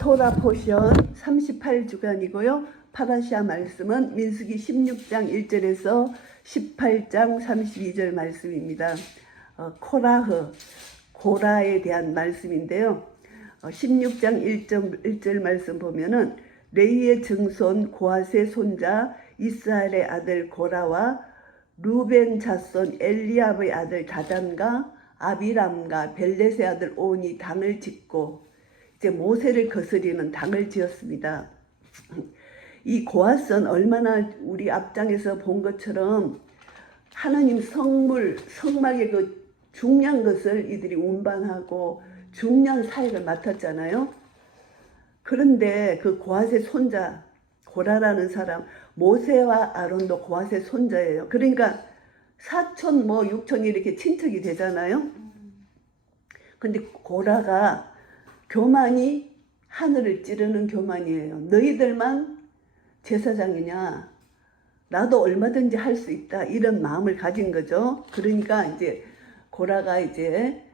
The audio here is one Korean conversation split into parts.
토라 포션 38주간이고요. 파라샤 말씀은 민수기 16장 1절에서 18장 32절 말씀입니다. 코라흐, 고라에 대한 말씀인데요. 16장 1절 말씀 보면은 레위의 증손 고핫의 손자 이스라엘의 아들 고라와 루벤 자손 엘리압의 아들 다단과 아비람과 벨렛의 아들 온이 당을 짓고 이제 모세를 거스리는 당을 지었습니다. 이 고핫은 얼마나 우리 앞장에서 본 것처럼 하나님 성막의 그 중요한 것을 이들이 운반하고 중요한 사역을 맡았잖아요. 그런데 그 고핫의 손자 고라라는 사람, 모세와 아론도 고핫의 손자예요. 그러니까 사촌 육촌이 이렇게 친척이 되잖아요. 근데 고라가 교만이 하늘을 찌르는 교만이에요. 너희들만 제사장이냐? 나도 얼마든지 할 수 있다. 이런 마음을 가진 거죠. 그러니까 이제 고라가 이제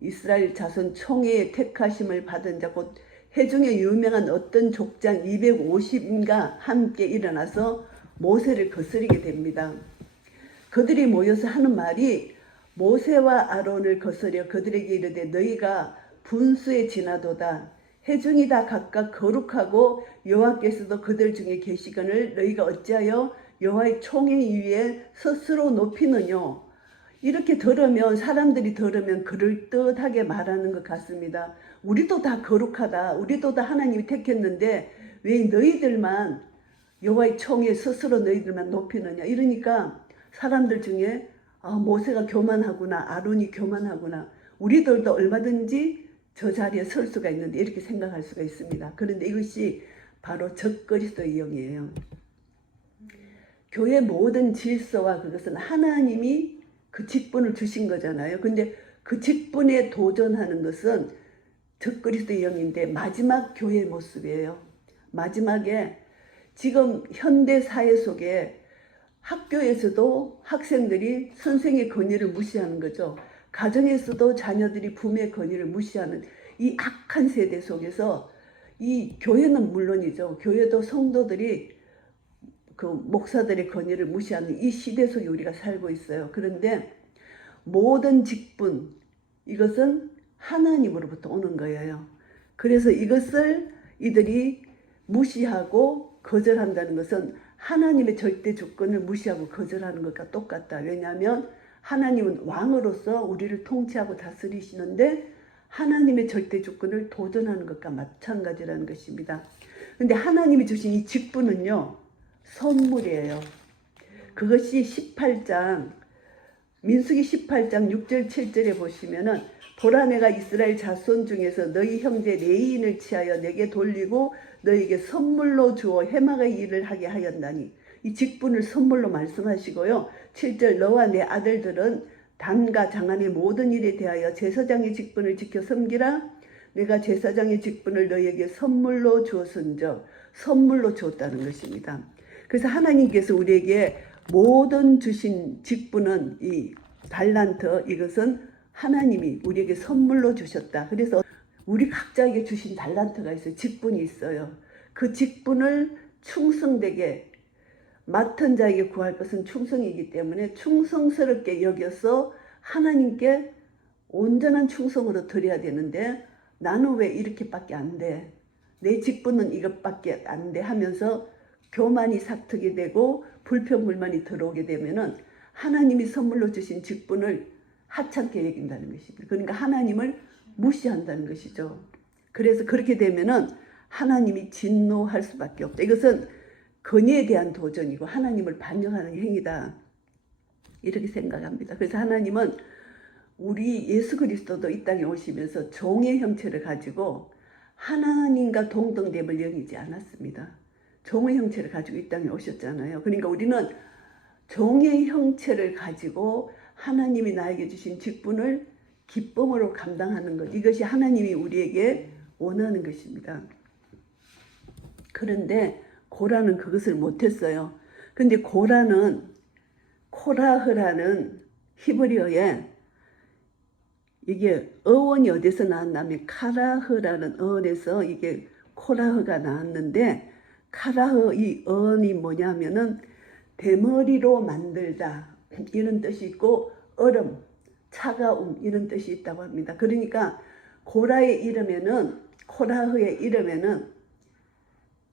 이스라엘 자손 총회의 택하심을 받은 자, 곧 회중에 유명한 어떤 족장 250인가 함께 일어나서 모세를 거스리게 됩니다. 그들이 모여서 하는 말이 모세와 아론을 거스려 그들에게 이르되 너희가 분수에 지나도다. 회중이 다 각각 거룩하고 여호와께서도 그들 중에 계시거늘 너희가 어찌하여 여호와의 총회 위에 스스로 높이느뇨. 이렇게 들으면 사람들이 들으면 그럴듯하게 말하는 것 같습니다. 우리도 다 거룩하다. 우리도 다 하나님이 택했는데 왜 너희들만 여호와의 총회 스스로 너희들만 높이느냐. 이러니까 사람들 중에 모세가 교만하구나. 아론이 교만하구나. 우리들도 얼마든지 저 자리에 설 수가 있는데 이렇게 생각할 수가 있습니다. 그런데 이것이 바로 적그리스도의 영이에요. 교회 모든 질서와 그것은 하나님이 그 직분을 주신 거잖아요. 근데 그 직분에 도전하는 것은 적그리스도의 영인데 마지막 교회의 모습이에요. 마지막에 지금 현대 사회 속에 학교에서도 학생들이 선생의 권위를 무시하는 거죠. 가정에서도 자녀들이 부모의 권위를 무시하는 이 악한 세대 속에서 이 교회는 물론이죠. 교회도 성도들이 그 목사들의 권위를 무시하는 이 시대 속에 우리가 살고 있어요. 그런데 모든 직분, 이것은 하나님으로부터 오는 거예요. 그래서 이것을 이들이 무시하고 거절한다는 것은 하나님의 절대 주권을 무시하고 거절하는 것과 똑같다. 왜냐하면 하나님은 왕으로서 우리를 통치하고 다스리시는데 하나님의 절대 주권을 도전하는 것과 마찬가지라는 것입니다. 그런데 하나님이 주신 이 직분은요, 선물이에요. 그것이 18장, 민수기 18장 6절 7절에 보시면은 보라 내가 이스라엘 자손 중에서 너희 형제 레위인을 취하여 내게 돌리고 너희에게 선물로 주어 해막의 일을 하게 하였나니, 이 직분을 선물로 말씀하시고요. 7절 너와 내 아들들은 단과 장안의 모든 일에 대하여 제사장의 직분을 지켜 섬기라. 내가 제사장의 직분을 너희에게 선물로 주었은즉, 선물로 주었다는 것입니다. 그래서 하나님께서 우리에게 모든 주신 직분은 이 달란트, 이것은 하나님이 우리에게 선물로 주셨다. 그래서 우리 각자에게 주신 달란트가 있어요. 직분이 있어요. 그 직분을 충성되게 맡은 자에게 구할 것은 충성이기 때문에 충성스럽게 여겨서 하나님께 온전한 충성으로 드려야 되는데 나는 왜 이렇게밖에 안 돼? 내 직분은 이것밖에 안 돼 하면서 교만이 삭트게 되고 불평불만이 들어오게 되면은 하나님이 선물로 주신 직분을 하찮게 여긴다는 것입니다. 그러니까 하나님을 무시한다는 것이죠. 그래서 그렇게 되면은 하나님이 진노할 수밖에 없다. 이것은 권위에 대한 도전이고 하나님을 반역하는 행위다. 이렇게 생각합니다. 그래서 하나님은 우리 예수 그리스도도 이 땅에 오시면서 종의 형체를 가지고 하나님과 동등됨을 여기지 않았습니다. 종의 형체를 가지고 이 땅에 오셨잖아요. 그러니까 우리는 종의 형체를 가지고 하나님이 나에게 주신 직분을 기쁨으로 감당하는 것, 이것이 하나님이 우리에게 원하는 것입니다. 그런데 고라는 그것을 못했어요. 근데 고라는 코라흐라는 히브리어에 이게 어원이 어디서 나왔냐면 카라흐라는 어원에서 이게 코라흐가 나왔는데 카라흐 이 언이 뭐냐면은 대머리로 만들다 이런 뜻이 있고 얼음, 차가움 이런 뜻이 있다고 합니다. 그러니까 고라의 이름에는 코라흐의 이름에는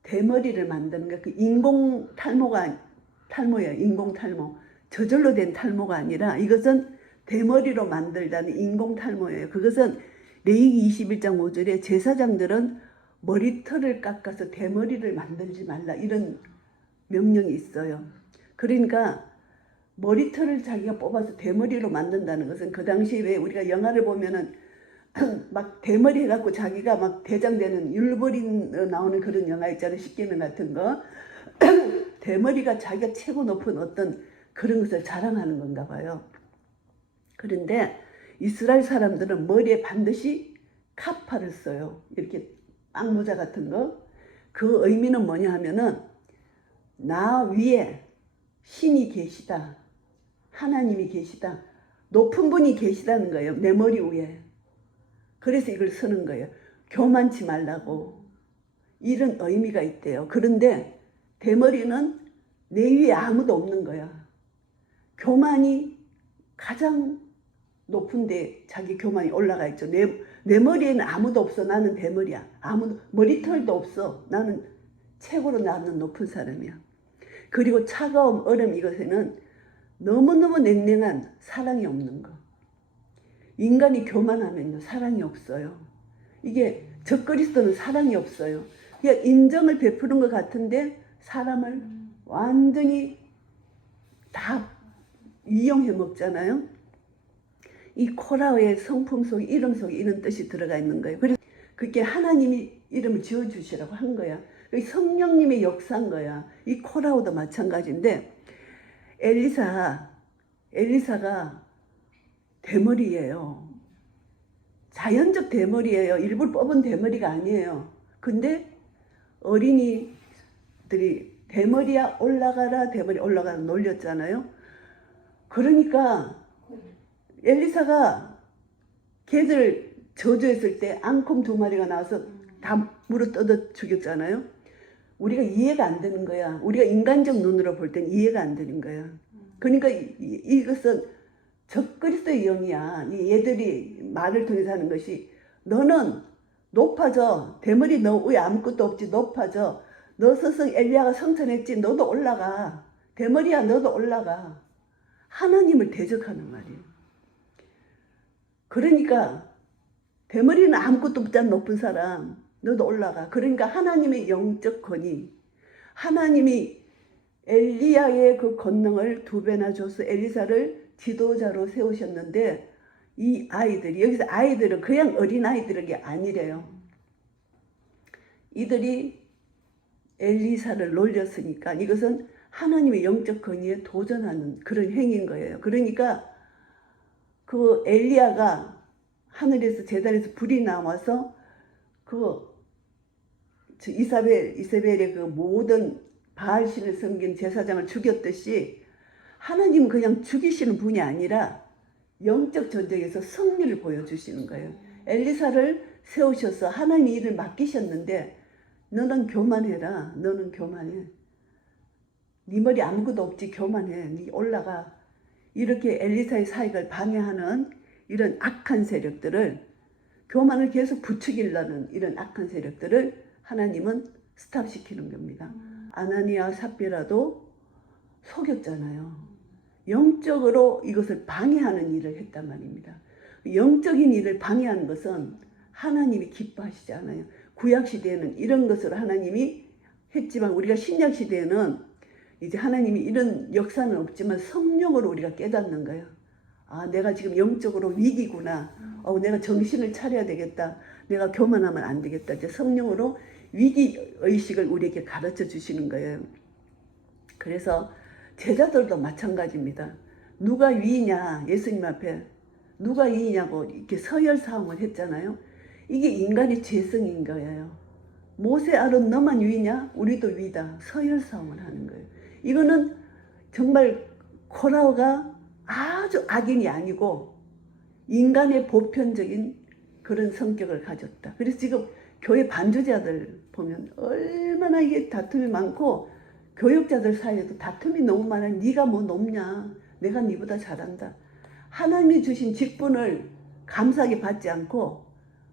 대머리를 만드는 게 그 인공 탈모예요. 인공 탈모. 저절로 된 탈모가 아니라 이것은 대머리로 만들다는 인공 탈모예요. 그것은 레위기 21장 5절에 제사장들은 머리털을 깎아서 대머리를 만들지 말라 이런 명령이 있어요. 그러니까 머리털을 자기가 뽑아서 대머리로 만든다는 것은 그 당시에 왜 우리가 영화를 보면은 막 대머리 해갖고 자기가 막 대장되는 율법인 나오는 그런 영화 있잖아요. 십계명 같은 거. 대머리가 자기가 최고 높은 어떤 그런 것을 자랑하는 건가 봐요. 그런데 이스라엘 사람들은 머리에 반드시 카파를 써요. 이렇게 빵모자 같은 거. 그 의미는 뭐냐 하면은 나 위에 신이 계시다. 하나님이 계시다. 높은 분이 계시다는 거예요. 내 머리 위에. 그래서 이걸 쓰는 거예요. 교만치 말라고. 이런 의미가 있대요. 그런데 대머리는 내 위에 아무도 없는 거야. 교만이 가장 높은데 자기 교만이 올라가 있죠. 내 머리에는 아무도 없어. 나는 대머리야. 머리털도 없어. 나는 최고로 나는 높은 사람이야. 그리고 차가움, 얼음 이것에는 너무너무 냉랭한 사랑이 없는 거. 인간이 교만하면요 사랑이 없어요. 이게 적그리스도는 사랑이 없어요. 그냥 인정을 베푸는 것 같은데 사람을 완전히 다 이용해 먹잖아요. 이 코라의 성품 속에 이름 속에 이런 뜻이 들어가 있는 거예요. 그래서 그게 하나님이 이름을 지어주시라고 한 거야. 성령님의 역사인 거야. 이 코라오도 마찬가지인데 엘리사가 대머리예요. 자연적 대머리예요. 일부러 뽑은 대머리가 아니에요. 근데 어린이들이 대머리야 올라가라 대머리 올라가라 놀렸잖아요. 그러니까 엘리사가 걔들 저주했을 때 앙콤 2마리가 나와서 다 물어 뜯어 죽였잖아요. 우리가 이해가 안 되는 거야. 우리가 인간적 눈으로 볼 땐 이해가 안 되는 거야. 그러니까 이것은 적그리스도의 영이야. 얘들이 말을 통해서 하는 것이 너는 높아져. 대머리 너 위에 아무것도 없지. 높아져. 너 스승 엘리야가 성천했지. 너도 올라가. 대머리야 너도 올라가. 하나님을 대적하는 말이에요. 그러니까 대머리는 아무것도 없잖아. 높은 사람. 너도 올라가. 그러니까 하나님의 영적 권위. 하나님이 엘리야의 그 권능을 2배나 줘서 엘리사를 지도자로 세우셨는데 이 아이들이 여기서 아이들은 그냥 어린 아이들이 아니래요. 이들이 엘리사를 놀렸으니까 이것은 하나님의 영적 권위에 도전하는 그런 행위인 거예요. 그러니까 그 엘리야가 하늘에서 제단에서 불이 나와서 그 이세벨의 그 모든 바알신을 섬긴 제사장을 죽였듯이 하나님은 그냥 죽이시는 분이 아니라 영적 전쟁에서 승리를 보여주시는 거예요. 엘리사를 세우셔서 하나님이 일을 맡기셨는데 너는 교만해라. 너는 교만해. 네 머리 아무것도 없지. 교만해. 네 올라가. 이렇게 엘리사의 사역을 방해하는 이런 악한 세력들을 교만을 계속 부추기려는 이런 악한 세력들을 하나님은 스탑시키는 겁니다. 아나니아 삽비라도 속였잖아요. 영적으로 이것을 방해하는 일을 했단 말입니다. 영적인 일을 방해하는 것은 하나님이 기뻐하시지 않아요. 구약시대에는 이런 것을 하나님이 했지만 우리가 신약시대에는 이제 하나님이 이런 역사는 없지만 성령으로 우리가 깨닫는 거예요. 아, 내가 지금 영적으로 위기구나. 내가 정신을 차려야 되겠다. 내가 교만하면 안 되겠다. 이제 성령으로 위기의식을 우리에게 가르쳐 주시는 거예요. 그래서 제자들도 마찬가지입니다. 누가 위냐, 예수님 앞에 누가 위냐고 이렇게 서열사항을 했잖아요. 이게 인간의 죄성인 거예요. 모세 아론 너만 위냐? 우리도 위다. 서열사항을 하는 거예요. 이거는 정말 코라오가 아주 악인이 아니고 인간의 보편적인 그런 성격을 가졌다. 그래서 지금 교회 반주자들 보면 얼마나 이게 다툼이 많고 교육자들 사이에도 다툼이 너무 많아. 네가 뭐 높냐? 내가 네보다 잘한다. 하나님이 주신 직분을 감사하게 받지 않고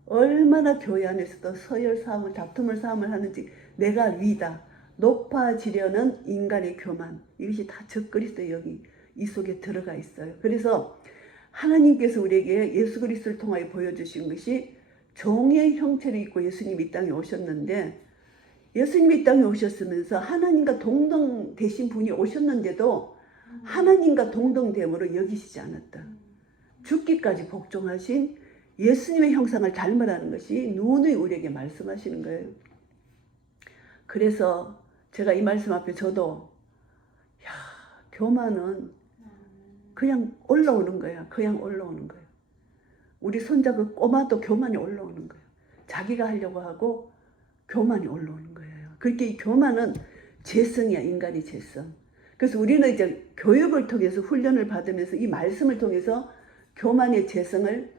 얼마나 교회 안에서도 서열 싸움을 다툼을 싸움을 하는지 내가 위다. 높아지려는 인간의 교만. 이것이 다 적그리스도의 영이 이 속에 들어가 있어요. 그래서 하나님께서 우리에게 예수 그리스도를 통하여 보여주신 것이 종의 형체를 입고 예수님이 이 땅에 오셨는데 예수님이 이 땅에 오셨으면서 하나님과 동등 되신 분이 오셨는데도 하나님과 동등됨으로 여기시지 않았다. 죽기까지 복종하신 예수님의 형상을 닮으라는 것이 누누이 우리에게 말씀하시는 거예요. 그래서 제가 이 말씀 앞에 저도 교만은 그냥 올라오는 거야. 그냥 올라오는 거야. 우리 손자 그 꼬마도 교만이 올라오는 거예요. 자기가 하려고 하고 교만이 올라오는 거예요. 그렇게 이 교만은 죄성이야. 인간의 죄성. 그래서 우리는 이제 교육을 통해서 훈련을 받으면서 이 말씀을 통해서 교만의 죄성을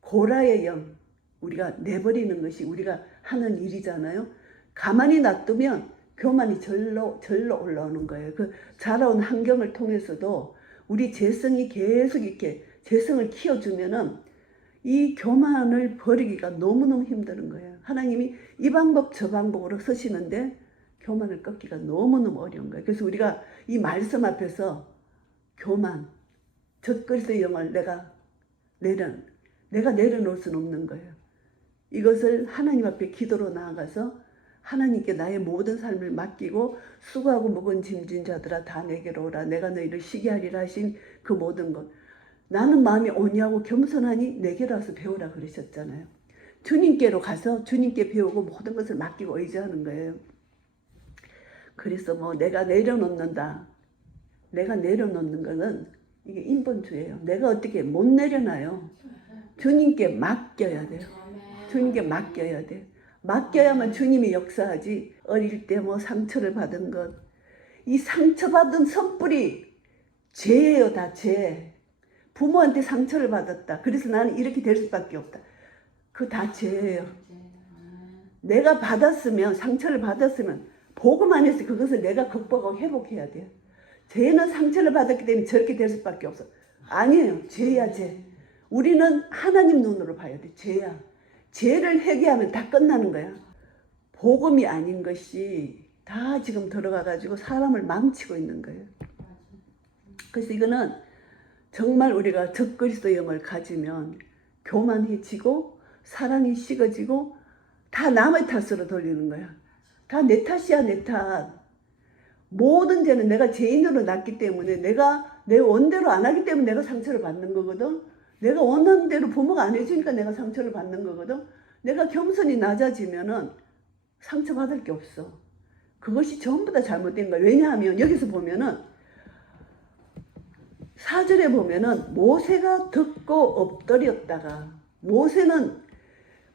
고라의 영 우리가 내버리는 것이 우리가 하는 일이잖아요. 가만히 놔두면 교만이 절로 올라오는 거예요. 그 자라온 환경을 통해서도 우리 죄성이 계속 이렇게 죄성을 키워주면은 이 교만을 버리기가 너무너무 힘든 거예요. 하나님이 이 방법 저 방법으로 쓰시는데 교만을 꺾기가 너무너무 어려운 거예요. 그래서 우리가 이 말씀 앞에서 교만, 적그리스도의 영을 내가 내려놓을 수는 없는 거예요. 이것을 하나님 앞에 기도로 나아가서 하나님께 나의 모든 삶을 맡기고 수고하고 무거운 짐진 자들아 다 내게로 오라. 내가 너희를 쉬게 하리라 하신 그 모든 것. 나는 마음이 온유하고 겸손하니 내게로 와서 배우라 그러셨잖아요. 주님께로 가서 주님께 배우고 모든 것을 맡기고 의지하는 거예요. 그래서 뭐 내가 내려놓는다. 내가 내려놓는 것은 이게 인본주의예요. 내가 어떻게 못 내려놔요. 주님께 맡겨야 돼요. 주님께 맡겨야 돼요. 맡겨야만 주님이 역사하지. 어릴 때 뭐 상처를 받은 것. 이 상처받은 선뿌리 죄예요. 다 죄. 부모한테 상처를 받았다. 그래서 나는 이렇게 될 수밖에 없다. 그거 다 죄예요. 내가 받았으면 상처를 받았으면 복음 안에서 그것을 내가 극복하고 회복해야 돼요. 죄는 상처를 받았기 때문에 저렇게 될 수밖에 없어. 아니에요. 죄야 죄. 우리는 하나님 눈으로 봐야 돼. 죄야. 죄를 회개하면 다 끝나는 거야. 복음이 아닌 것이 다 지금 들어가가지고 사람을 망치고 있는 거예요. 그래서 이거는 정말 우리가 적그리스도 영을 가지면 교만해지고 사랑이 식어지고 다 남의 탓으로 돌리는 거야. 다 내 탓이야 내 탓. 모든 죄는 내가 죄인으로 났기 때문에 내가 내 원대로 안 하기 때문에 내가 상처를 받는 거거든. 내가 원하는 대로 부모가 안 해주니까 내가 상처를 받는 거거든. 내가 겸손히 낮아지면은 상처받을 게 없어. 그것이 전부 다 잘못된 거야. 왜냐하면 여기서 보면은 4절에 보면은 모세가 듣고 엎드렸다가 모세는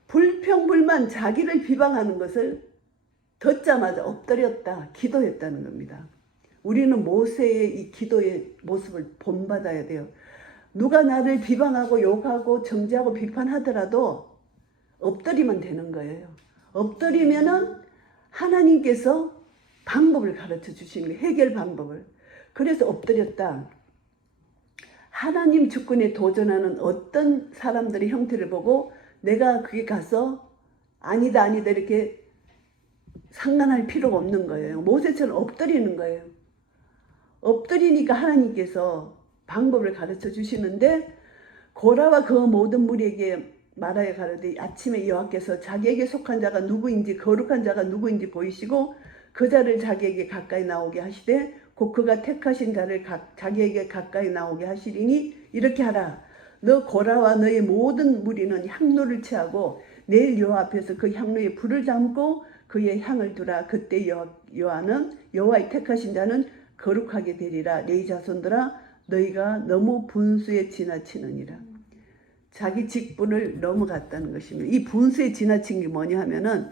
불평불만 자기를 비방하는 것을 듣자마자 엎드렸다 기도했다는 겁니다. 우리는 모세의 이 기도의 모습을 본받아야 돼요. 누가 나를 비방하고 욕하고 정죄하고 비판하더라도 엎드리면 되는 거예요. 엎드리면은 하나님께서 방법을 가르쳐 주시는 거예요. 해결 방법을. 그래서 엎드렸다. 하나님 주권에 도전하는 어떤 사람들의 형태를 보고 내가 그게 가서 아니다 이렇게 상관할 필요가 없는 거예요. 모세처럼 엎드리는 거예요. 엎드리니까 하나님께서 방법을 가르쳐 주시는데 고라와 그 모든 무리에게 말하여 가로되 아침에 여호와께서 자기에게 속한 자가 누구인지 거룩한 자가 누구인지 보이시고 그 자를 자기에게 가까이 나오게 하시되 곧 그가 택하신 자를 자기에게 가까이 나오게 하시리니 이렇게 하라. 너 고라와 너의 모든 무리는 향로를 취하고 내일 여호와 앞에서 그 향로에 불을 담고 그의 향을 두라. 그때 여호와의 택하신 자는 거룩하게 되리라. 네 자손들아 너희가 너무 분수에 지나치느니라. 자기 직분을 넘어갔다는 것입니다. 이 분수에 지나친 게 뭐냐 하면은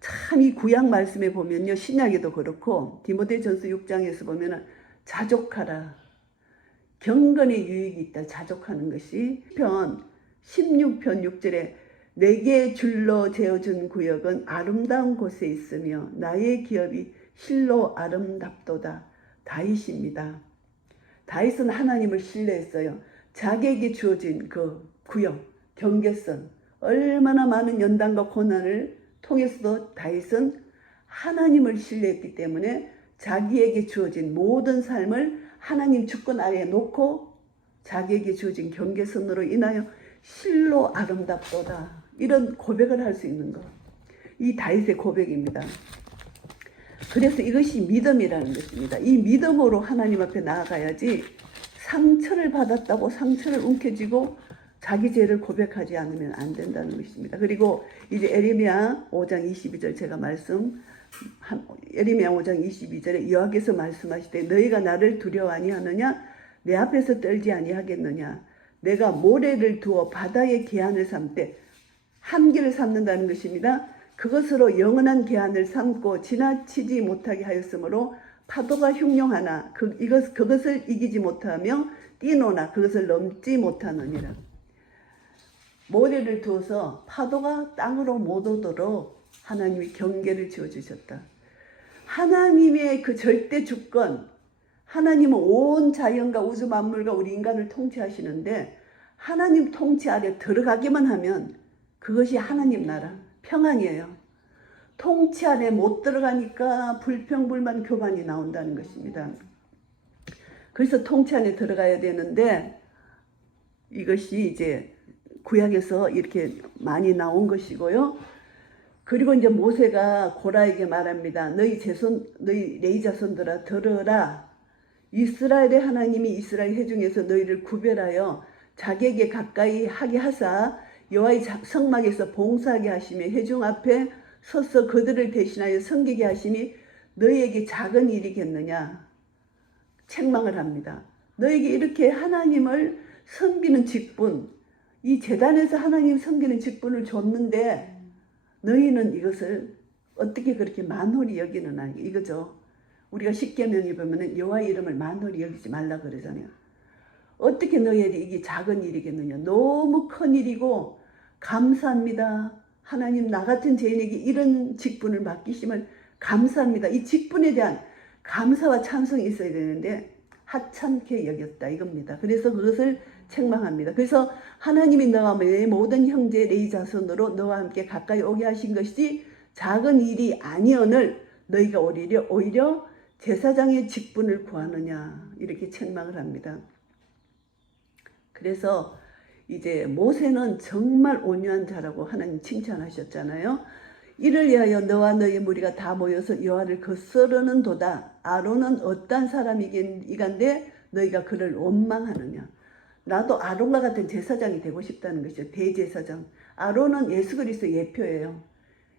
참 이 구약 말씀에 보면요. 신약에도 그렇고 디모데전서 6장에서 보면은 자족하라. 경건의 유익이 있다. 자족하는 것이 편 16편 6절에 내게 줄로 재어준 구역은 아름다운 곳에 있으며 나의 기업이 실로 아름답도다. 다윗입니다. 다윗은 하나님을 신뢰했어요. 자기에게 주어진 그 구역, 경계선, 얼마나 많은 연단과 고난을 통해서도 다윗은 하나님을 신뢰했기 때문에 자기에게 주어진 모든 삶을 하나님 주권 아래에 놓고 자기에게 주어진 경계선으로 인하여 실로 아름답도다. 이런 고백을 할 수 있는 것. 이 다윗의 고백입니다. 그래서 이것이 믿음이라는 것입니다. 이 믿음으로 하나님 앞에 나아가야지 상처를 받았다고 상처를 움켜쥐고 자기 죄를 고백하지 않으면 안 된다는 것입니다. 그리고 이제 에레미야 5장 22절 제가 에레미야 5장 22절에 여호와께서 말씀하시되 너희가 나를 두려워 아니하느냐 내 앞에서 떨지 아니하겠느냐 내가 모래를 두어 바다의 계한을 삼되 한계를 삼는다는 것입니다. 그것으로 영원한 계한을 삼고 지나치지 못하게 하였으므로 파도가 흉룡하나 그것을 이기지 못하며 뛰노나 그것을 넘지 못하느니라. 모래를 두어서 파도가 땅으로 못 오도록 하나님이 경계를 지어주셨다. 하나님의 그 절대 주권, 하나님은 온 자연과 우주 만물과 우리 인간을 통치하시는데 하나님 통치 아래 들어가기만 하면 그것이 하나님 나라, 평안이에요. 통치 안에 못 들어가니까 불평불만 교만이 나온다는 것입니다. 그래서 통치 안에 들어가야 되는데 이것이 이제 구약에서 이렇게 많이 나온 것이고요. 그리고 이제 모세가 고라에게 말합니다. 너희 레위 자손들아 들으라. 이스라엘의 하나님이 이스라엘 회중에서 너희를 구별하여 자기에게 가까이 하게 하사 여호와의 성막에서 봉사하게 하시며 회중 앞에 서서 그들을 대신하여 섬기게 하심이 너희에게 작은 일이겠느냐. 책망을 합니다. 너희에게 이렇게 하나님을 섬기는 직분, 이 제단에서 하나님 섬기는 직분을 줬는데 너희는 이것을 어떻게 그렇게 만홀히 여기느냐 이거죠. 우리가 십계명에 보면은 여호와의 이름을 만홀히 여기지 말라 그러잖아요. 어떻게 너희에게 이게 작은 일이겠느냐. 너무 큰 일이고 감사합니다. 하나님 나 같은 죄인에게 이런 직분을 맡기심을 감사합니다. 이 직분에 대한 감사와 찬송이 있어야 되는데 하찮게 여겼다 이겁니다. 그래서 그것을 책망합니다. 그래서 하나님이 너와 내 모든 형제 레위 자손으로 너와 함께 가까이 오게 하신 것이 작은 일이 아니언을 너희가 오히려 제사장의 직분을 구하느냐 이렇게 책망을 합니다. 그래서 이제 모세는 정말 온유한 자라고 하나님 칭찬하셨잖아요. 이를 위하여 너와 너의 무리가 다 모여서 여호와를 거스르는 도다. 아론은 어떤 사람이간데 너희가 그를 원망하느냐. 나도 아론과 같은 제사장이 되고 싶다는 것이죠. 대제사장. 아론은 예수 그리스도의 예표예요.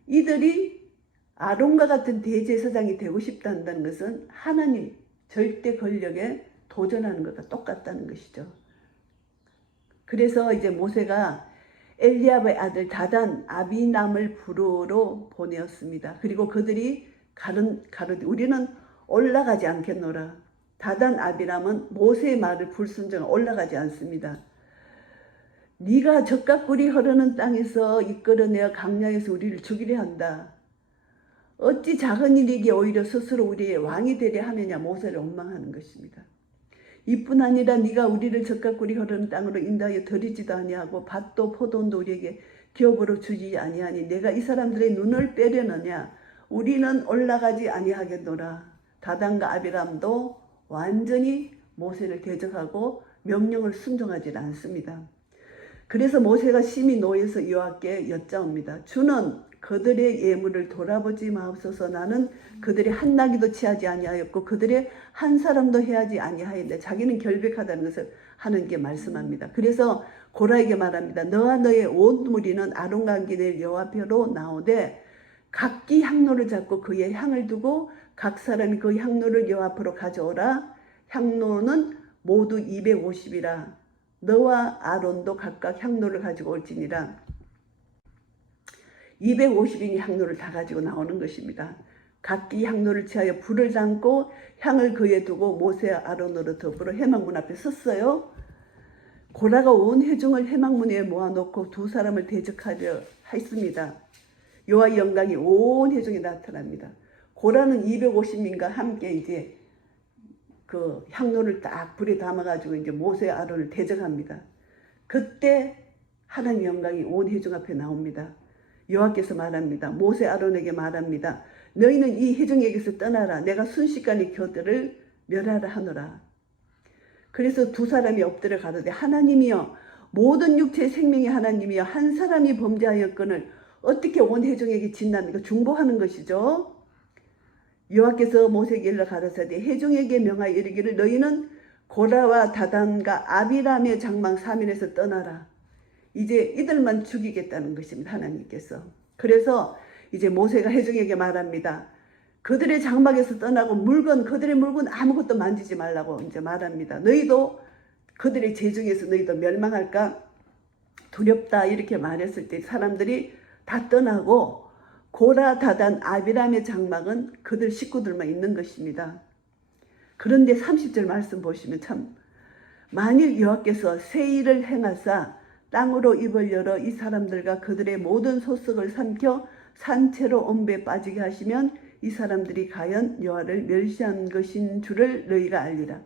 이들이 아론과 같은 대제사장이 되고 싶다는 것은 하나님 절대 권력에 도전하는 것과 똑같다는 것이죠. 그래서 이제 모세가 엘리압의 아들 다단 아비남을 부르러 보내었습니다. 그리고 그들이 가르되 우리는 올라가지 않겠노라. 다단 아비람은 모세의 말을 불순종하여 올라가지 않습니다. 네가 젖과 꿀이 흐르는 땅에서 이끌어내어 강야에서 우리를 죽이려 한다. 어찌 작은 일이기에 오히려 스스로 우리의 왕이 되려 하느냐. 모세를 원망하는 것입니다. 이뿐 아니라 네가 우리를 젖과 꿀이 흐르는 땅으로 인도하여 들이지도 아니하고 밭도 포도원도 우리에게 기업으로 주지 아니하니 내가 이 사람들의 눈을 빼려느냐. 우리는 올라가지 아니하겠노라. 다단과 아비람도 완전히 모세를 대적하고 명령을 순종하지 않습니다. 그래서 모세가 심히 노여서 여호와께 여짜옵니다. 주는 그들의 예물을 돌아보지 마옵소서. 나는 그들의 한 나귀도 취하지 아니하였고 그들의 한 사람도 해하지 아니하였는데 자기는 결백하다는 것을 하나님께 말씀합니다. 그래서 고라에게 말합니다. 너와 너의 온 무리는 아론과 함께 내일 여호와 앞으로 나오되 각기 향로를 잡고 그의 향을 두고 각 사람이 그 향로를 여호와 앞으로 가져오라. 향로는 모두 250이라. 너와 아론도 각각 향로를 가지고 올지니라. 250인이 향로를 다 가지고 나오는 것입니다. 각기 향로를 취하여 불을 담고 향을 그에 두고 모세와 아론으로 더불어 회막문 앞에 섰어요. 고라가 온 회중을 회막문에 모아놓고 두 사람을 대적하려 했습니다. 여호와의 영광이 온 회중에 나타납니다. 고라는 250명과 함께 이제 그 향로를 딱 불에 담아가지고 이제 모세 아론을 대적합니다. 그때 하나님 영광이 온 회중 앞에 나옵니다. 여호와께서 말합니다. 모세 아론에게 말합니다. 너희는 이 회중에게서 떠나라. 내가 순식간에 그들을 멸하라 하노라. 그래서 두 사람이 엎드려 가로되 하나님이여 모든 육체의 생명의 하나님이여 한 사람이 범죄하였거늘 어떻게 온 회중에게 진납니까? 중보하는 것이죠. 여호와께서 모세에게 일러 가라사대 회중에게 명하여 이르기를 너희는 고라와 다단과 아비람의 장막 3인에서 떠나라. 이제 이들만 죽이겠다는 것입니다. 하나님께서. 그래서 이제 모세가 회중에게 말합니다. 그들의 장막에서 떠나고 그들의 물건 아무것도 만지지 말라고 이제 말합니다. 너희도 그들의 재중에서 너희도 멸망할까 두렵다 이렇게 말했을 때 사람들이 다 떠나고 고라, 다단, 아비람의 장막은 그들 식구들만 있는 것입니다. 그런데 30절 말씀 보시면 참 만일 여호와께서 새 일을 행하사 땅으로 입을 열어 이 사람들과 그들의 모든 소속을 삼켜 산채로 엄배에 빠지게 하시면 이 사람들이 과연 여호와를 멸시한 것인 줄을 너희가 알리라.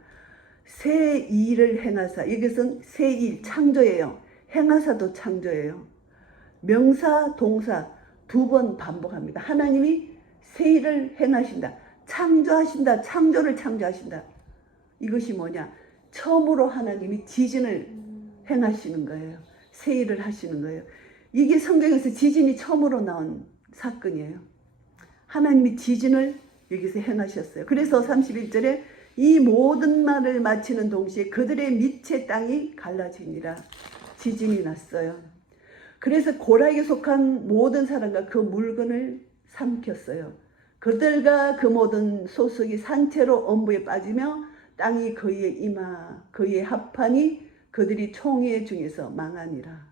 새 일을 행하사 이것은 새 일 창조예요. 행하사도 창조예요. 명사 동사 두 번 반복합니다. 하나님이 새 일을 행하신다. 창조하신다. 창조를 창조하신다. 이것이 뭐냐? 처음으로 하나님이 지진을 행하시는 거예요. 새 일을 하시는 거예요. 이게 성경에서 지진이 처음으로 나온 사건이에요. 하나님이 지진을 여기서 행하셨어요. 그래서 31절에 이 모든 말을 마치는 동시에 그들의 밑에 땅이 갈라지니라. 지진이 났어요. 그래서 고라에게 속한 모든 사람과 그 물건을 삼켰어요. 그들과 그 모든 소속이 산채로 엄부에 빠지며 땅이 그의 임하 그의 합하니 그들이 총회 중에서 망하니라.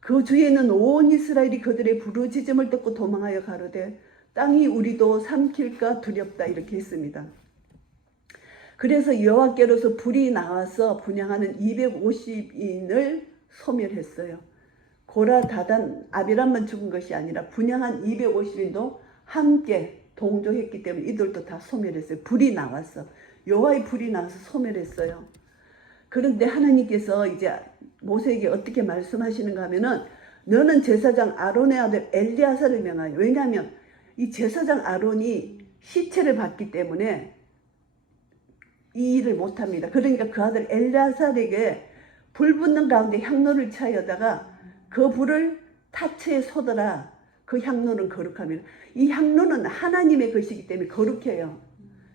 그 주에는 온 이스라엘이 그들의 부르짖음을 듣고 도망하여 가로되 땅이 우리도 삼킬까 두렵다 이렇게 했습니다. 그래서 여호와께로서 불이 나와서 분향하는 250인을 소멸했어요. 고라, 다단, 아비람만 죽은 것이 아니라 분향한 250인도 함께 동조했기 때문에 이들도 다 소멸했어요. 불이 나와서 여호와의 불이 나와서 소멸했어요. 그런데 하나님께서 이제 모세에게 어떻게 말씀하시는가 하면은 너는 제사장 아론의 아들 엘리야사를 명하여. 왜냐하면 이 제사장 아론이 시체를 봤기 때문에 이 일을 못합니다. 그러니까 그 아들 엘리야사에게 불 붙는 가운데 향로를 차여다가 그 불을 타처에 쏟아라. 그 향로는 거룩합니다. 이 향로는 하나님의 것이기 때문에 거룩해요.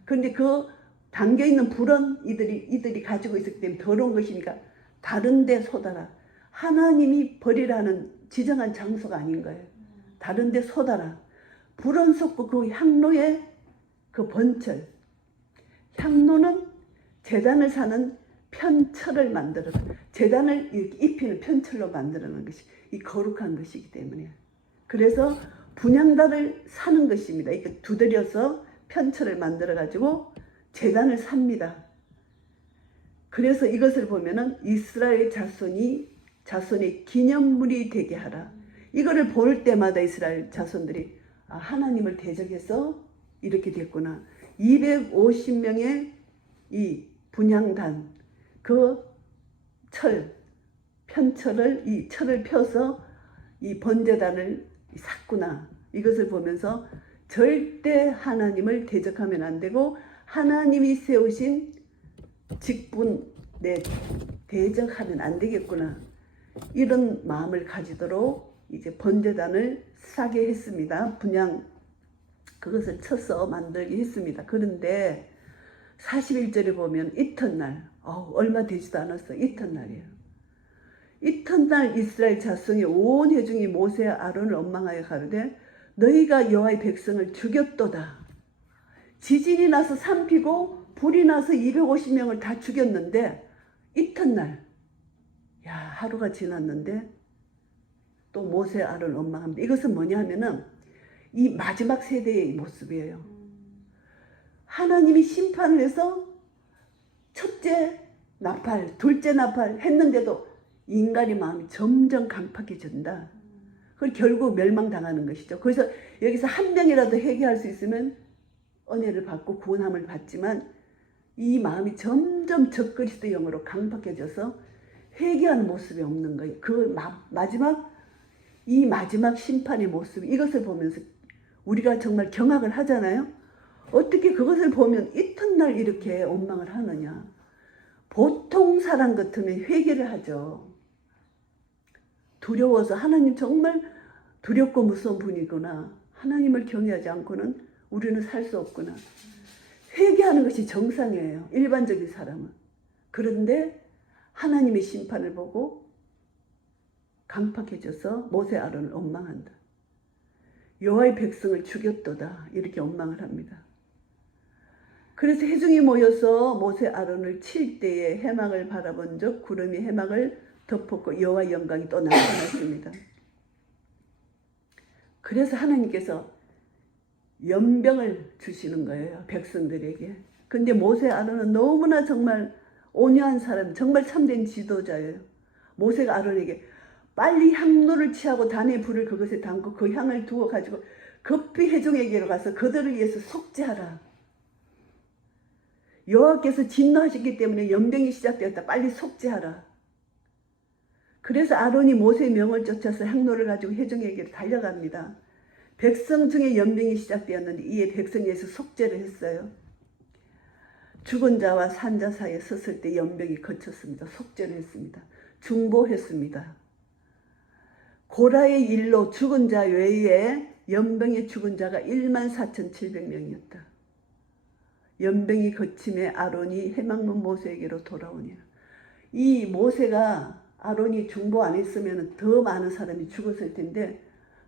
그런데 그 담겨있는 불은 이들이 가지고 있기 때문에 더러운 것이니까 다른 데 쏟아라. 하나님이 버리라는 지정한 장소가 아닌 거예요. 다른 데 쏟아라. 불은 쏟고 그 향로의 그 번철. 향로는 제단을 사는 편철을 만들어 제단을 이렇게 입히는 편철로 만들어놓은 것이 이 거룩한 것이기 때문에 그래서 분향단을 사는 것입니다. 이렇게 두드려서 편철을 만들어 가지고 제단을 삽니다. 그래서 이것을 보면은 이스라엘 자손의 기념물이 되게 하라. 이거를 볼 때마다 이스라엘 자손들이 하나님을 대적해서 이렇게 됐구나. 250명의 이 분향단 그 편철을 이 철을 펴서 이 번제단을 샀구나. 이것을 보면서 절대 하나님을 대적하면 안 되고 하나님이 세우신 직분에 대적하면 안 되겠구나. 이런 마음을 가지도록 이제 번제단을 사게 했습니다. 분향 그것을 쳐서 만들게 했습니다. 그런데 41절에 보면 이튿날 얼마 되지도 않았어. 이튿날이에요. 이튿날 이스라엘 자손이 온 회중이 모세와 아론을 원망하여 가로되 너희가 여호와의 백성을 죽였도다. 지진이 나서 삼키고 불이 나서 250명을 다 죽였는데 이튿날 하루가 지났는데 또 모세 아론을 원망합니다. 이것은 뭐냐 하면은 이 마지막 세대의 모습이에요. 하나님이 심판을 해서 첫째 나팔, 둘째 나팔 했는데도 인간의 마음이 점점 강팍해진다. 그걸 결국 멸망당하는 것이죠. 그래서 여기서 한 명이라도 회개할 수 있으면 은혜를 받고 구원함을 받지만 이 마음이 점점 적그리스도 영으로 강팍해져서 회개하는 모습이 없는 거예요. 그 마지막 심판의 모습, 이것을 보면서 우리가 정말 경악을 하잖아요. 어떻게 그것을 보면 이튿날 이렇게 원망을 하느냐. 보통 사람 같으면 회개를 하죠. 두려워서 하나님 정말 두렵고 무서운 분이구나. 하나님을 경외하지 않고는 우리는 살 수 없구나. 회개하는 것이 정상이에요. 일반적인 사람은. 그런데 하나님의 심판을 보고 강팍해져서 모세 아론을 원망한다. 여호와의 백성을 죽였도다. 이렇게 원망을 합니다. 그래서 회중이 모여서 모세 아론을 칠 때에 해막을 바라본 적 구름이 해막을 덮었고 여호와의 영광이 또 나타났습니다. 그래서 하나님께서 연병을 주시는 거예요. 백성들에게. 근데 모세 아론은 너무나 정말 온유한 사람, 정말 참된 지도자예요. 모세가 아론에게 빨리 향로를 취하고 단의 불을 그것에 담고 그 향을 두어 가지고 급히 회중에게로 가서 그들을 위해서 속죄하라. 여호와께서 진노하셨기 때문에 연병이 시작되었다. 빨리 속죄하라. 그래서 아론이 모세의 명을 쫓아서 향로를 가지고 회중에게로 달려갑니다. 백성 중에 연병이 시작되었는데 이에 백성에서 속죄를 했어요. 죽은 자와 산 자 사이에 섰을 때 연병이 거쳤습니다. 속죄를 했습니다. 중보했습니다. 고라의 일로 죽은 자 외에 연병에 죽은 자가 14,700명이었다. 연병이 거침에 아론이 해막문 모세에게로 돌아오니라. 이 모세가 아론이 중보 안 했으면 더 많은 사람이 죽었을 텐데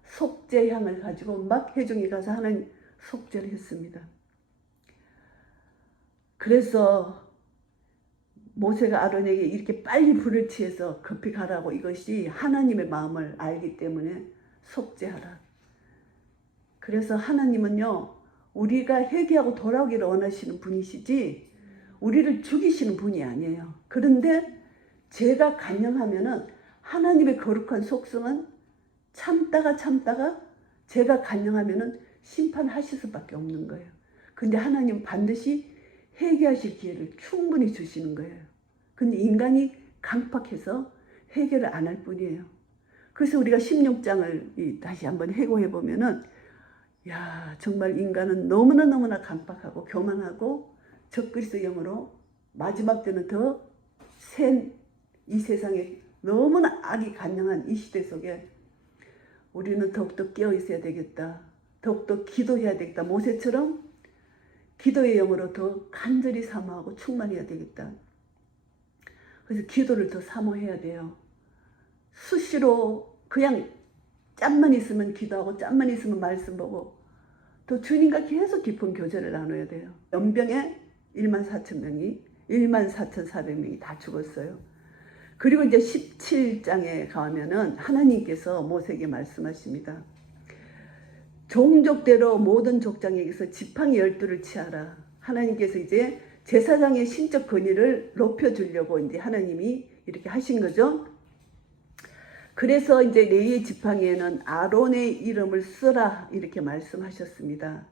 속죄향을 가지고 막 회중이 가서 하나님 속죄를 했습니다. 그래서 모세가 아론에게 이렇게 빨리 불을 취해서 급히 가라고, 이것이 하나님의 마음을 알기 때문에 속죄하라. 그래서 하나님은요, 우리가 회개하고 돌아오기를 원하시는 분이시지 우리를 죽이시는 분이 아니에요. 그런데 죄가 간영하면은 하나님의 거룩한 속성은 참다가 죄가 간영하면은 심판하실 수밖에 없는 거예요. 근데 하나님은 반드시 회개하실 기회를 충분히 주시는 거예요. 근데 인간이 강팍해서 회개를 안 할 뿐이에요. 그래서 우리가 16장을 다시 한번 회고해 보면은, 야, 정말 인간은 너무나 강팍하고 교만하고 적그리스도 영으로 마지막 때는 더 센 이 세상에 너무나 악이 간영한 이 시대 속에 우리는 더욱더 깨어 있어야 되겠다. 더욱더 기도해야 되겠다. 모세처럼 기도의 영으로 더 간절히 사모하고 충만해야 되겠다. 그래서 기도를 더 사모해야 돼요. 수시로 그냥 짬만 있으면 기도하고 짬만 있으면 말씀 보고 또 주님과 계속 깊은 교제를 나눠야 돼요. 연병에 14,400명이 다 죽었어요. 그리고 이제 17장에 가면은 하나님께서 모세에게 말씀하십니다. 종족대로 모든 족장에게서 지팡이 12를 취하라. 하나님께서 이제 제사장의 신적 권위를 높여주려고 이제 하나님이 이렇게 하신 거죠. 그래서 이제 레위의 지팡이에는 아론의 이름을 쓰라 이렇게 말씀하셨습니다.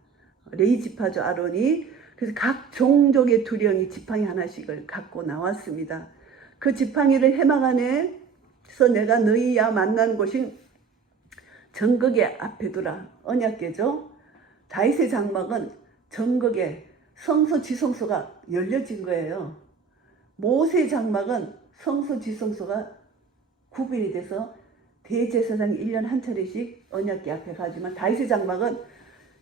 레위 지파죠, 아론이. 그래서 각 종족의 두령이 지팡이 하나씩을 갖고 나왔습니다. 그 지팡이를 해막 안에서 내가 너희야 만난 곳인 정극의 앞에 두라. 언약궤죠. 다윗의 장막은 정극의 성소 지성소가 열려진 거예요. 모세의 장막은 성소 지성소가 구분이 돼서 대제사장이 1년 한 차례씩 언약궤 앞에 가지만 다윗의 장막은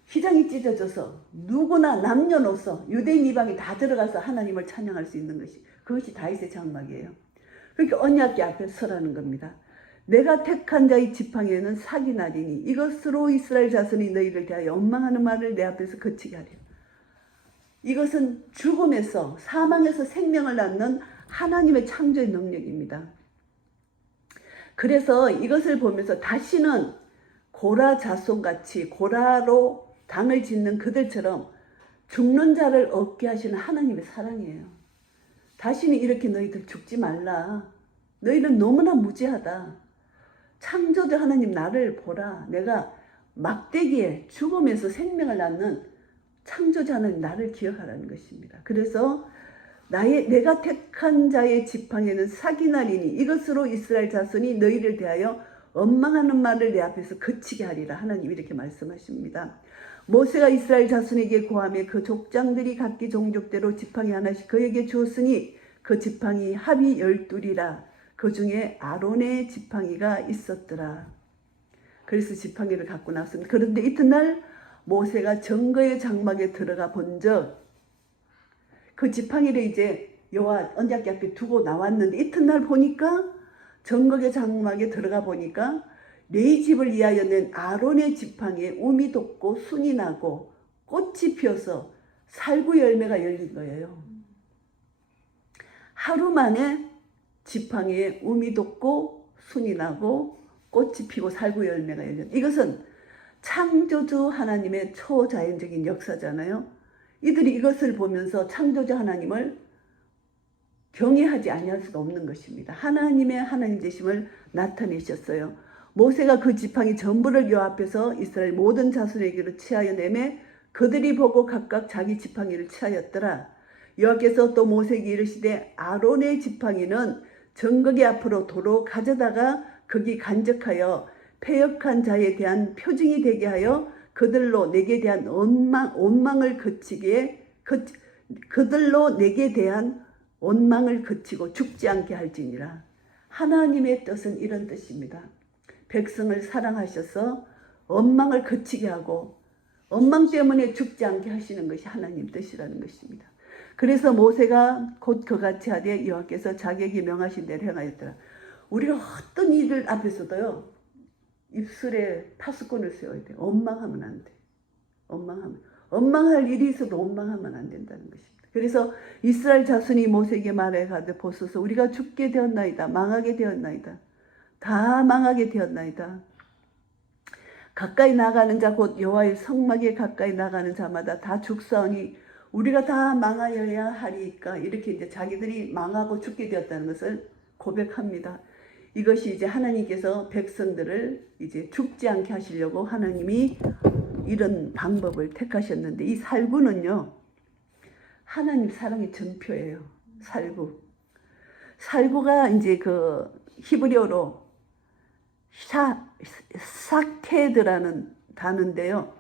휘장이 찢어져서 누구나 남녀노소 유대인 이방이 다 들어가서 하나님을 찬양할 수 있는 것이, 그것이 다윗의 장막이에요. 그러니까 언약궤 앞에 서라는 겁니다. 내가 택한 자의 지팡이에는 삭이 나리니 이것으로 이스라엘 자손이 너희를 대하여 원망하는 말을 내 앞에서 그치게 하리라. 이것은 죽음에서 사망에서 생명을 낳는 하나님의 창조의 능력입니다. 그래서 이것을 보면서 다시는 고라 자손같이 고라로 당을 짓는 그들처럼 죽는 자를 얻게 하시는 하나님의 사랑이에요. 다시는 이렇게 너희들 죽지 말라. 너희는 너무나 무지하다. 창조주 하나님 나를 보라. 내가 막대기에 죽으면서 생명을 낳는 창조주 하나님 나를 기억하라는 것입니다. 그래서 내가 택한 자의 지팡이는 사기나리니 이것으로 이스라엘 자손이 너희를 대하여 원망하는 말을 내 앞에서 그치게 하리라. 하나님 이렇게 말씀하십니다. 모세가 이스라엘 자손에게 고하며 그 족장들이 각기 종족대로 지팡이 하나씩 그에게 주었으니 그 지팡이 합이 12이라. 그 중에 아론의 지팡이가 있었더라. 그래서 지팡이를 갖고 나왔습니다. 그런데 이튿날 모세가 정거의 장막에 들어가 본즉 그 지팡이를 이제 여호와 언약궤 앞에 두고 나왔는데 이튿날 보니까 정거의 장막에 들어가 보니까 네 집을 위하여 낸 아론의 지팡이에 움이 돋고 순이 나고 꽃이 피어서 살구 열매가 열린 거예요. 하루 만에 지팡이에 움이 돋고 순이 나고 꽃이 피고 살구 열매가 열린, 이것은 창조주 하나님의 초자연적인 역사잖아요. 이들이 이것을 보면서 창조주 하나님을 경외하지 아니할 수가 없는 것입니다. 하나님의 하나님 되심을 나타내셨어요. 모세가 그 지팡이 전부를 여호와 앞에서 이스라엘 모든 자손에게로 취하여 내매 그들이 보고 각각 자기 지팡이를 취하였더라. 여호와께서 또 모세에게 이르시되 아론의 지팡이는 정거기 앞으로 도로 가져다가 거기 간직하여 패역한 자에 대한 표징이 되게 하여 그들로 내게 대한 원망을 그들로 내게 대한 원망을 그치고 죽지 않게 할지니라. 하나님의 뜻은 이런 뜻입니다. 백성을 사랑하셔서 원망을 그치게 하고 원망 때문에 죽지 않게 하시는 것이 하나님 뜻이라는 것입니다. 그래서 모세가 곧 그같이 하되 여호와께서 자기에게 명하신 대로 행하였더라. 우리가 어떤 일을 앞에서도요, 입술에 파수꾼을 세워야 돼. 원망하면 안 돼. 원망할 일이 있어도 원망하면 안 된다는 것입니다. 그래서 이스라엘 자손이 모세에게 말해 가되 보소서 우리가 죽게 되었나이다. 망하게 되었나이다. 다 망하게 되었나이다. 가까이 나가는 자 곧 여호와의 성막에 가까이 나가는 자마다 다 죽사오니 우리가 다 망하여야 하리까. 이렇게 이제 자기들이 망하고 죽게 되었다는 것을 고백합니다. 이것이 이제 하나님께서 백성들을 이제 죽지 않게 하시려고 하나님이 이런 방법을 택하셨는데, 이 살구는요, 하나님 사랑의 전표예요. 살구가 이제 그 히브리어로 사케드라는 단어인데요,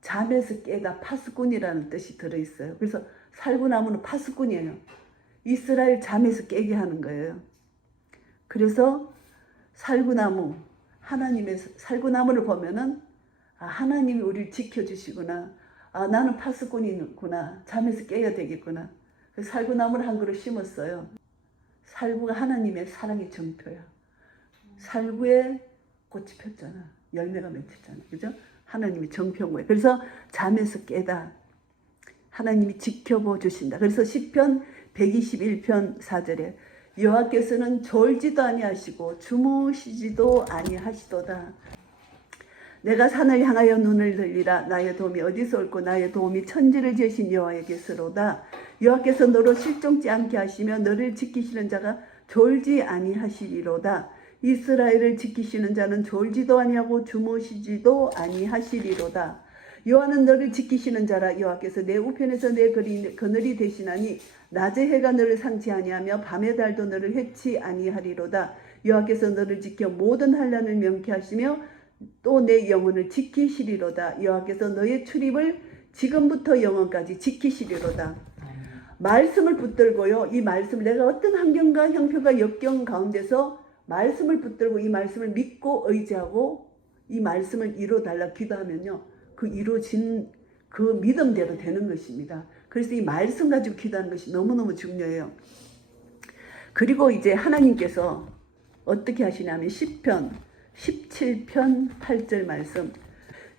잠에서 깨다 파수꾼이라는 뜻이 들어있어요. 그래서 살구나무는 파수꾼이에요. 이스라엘 잠에서 깨게 하는 거예요. 그래서 살구나무, 하나님의 살구나무를 보면은 하나님이 우리를 지켜주시구나. 나는 파수꾼이구나. 잠에서 깨야 되겠구나. 그래서 살구나무를 한 그루 심었어요. 살구가 하나님의 사랑의 전표야. 살구에 꽃이 폈잖아. 열매가 맺혔잖아. 그죠? 하나님이 정표인 거예요. 그래서 잠에서 깨다. 하나님이 지켜보 주신다. 그래서 시편 121편 4절에 여호와께서는 졸지도 아니하시고 주무시지도 아니하시도다. 내가 산을 향하여 눈을 들리라. 나의 도움이 어디서 올고 나의 도움이 천지를 지으신 여호와에게서로다. 여호와께서 너로 실종치 않게 하시며 너를 지키시는 자가 졸지 아니하시리로다. 이스라엘을 지키시는 자는 졸지도 아니하고 주무시지도 아니하시리로다. 여호와는 너를 지키시는 자라. 여호와께서 내 우편에서 내 그늘이 되시나니 낮에 해가 너를 상치 아니하며 밤의 달도 너를 해치 아니하리로다. 여호와께서 너를 지켜 모든 환난을 명쾌하시며 또 내 영혼을 지키시리로다. 여호와께서 너의 출입을 지금부터 영원까지 지키시리로다. 말씀을 붙들고요, 이 말씀, 내가 어떤 환경과 형편과 역경 가운데서 말씀을 붙들고 이 말씀을 믿고 의지하고 이 말씀을 이루어달라 기도하면요, 그 이루어진 그 믿음대로 되는 것입니다. 그래서 이 말씀 가지고 기도하는 것이 너무너무 중요해요. 그리고 이제 하나님께서 어떻게 하시냐면 시편 17편 8절 말씀,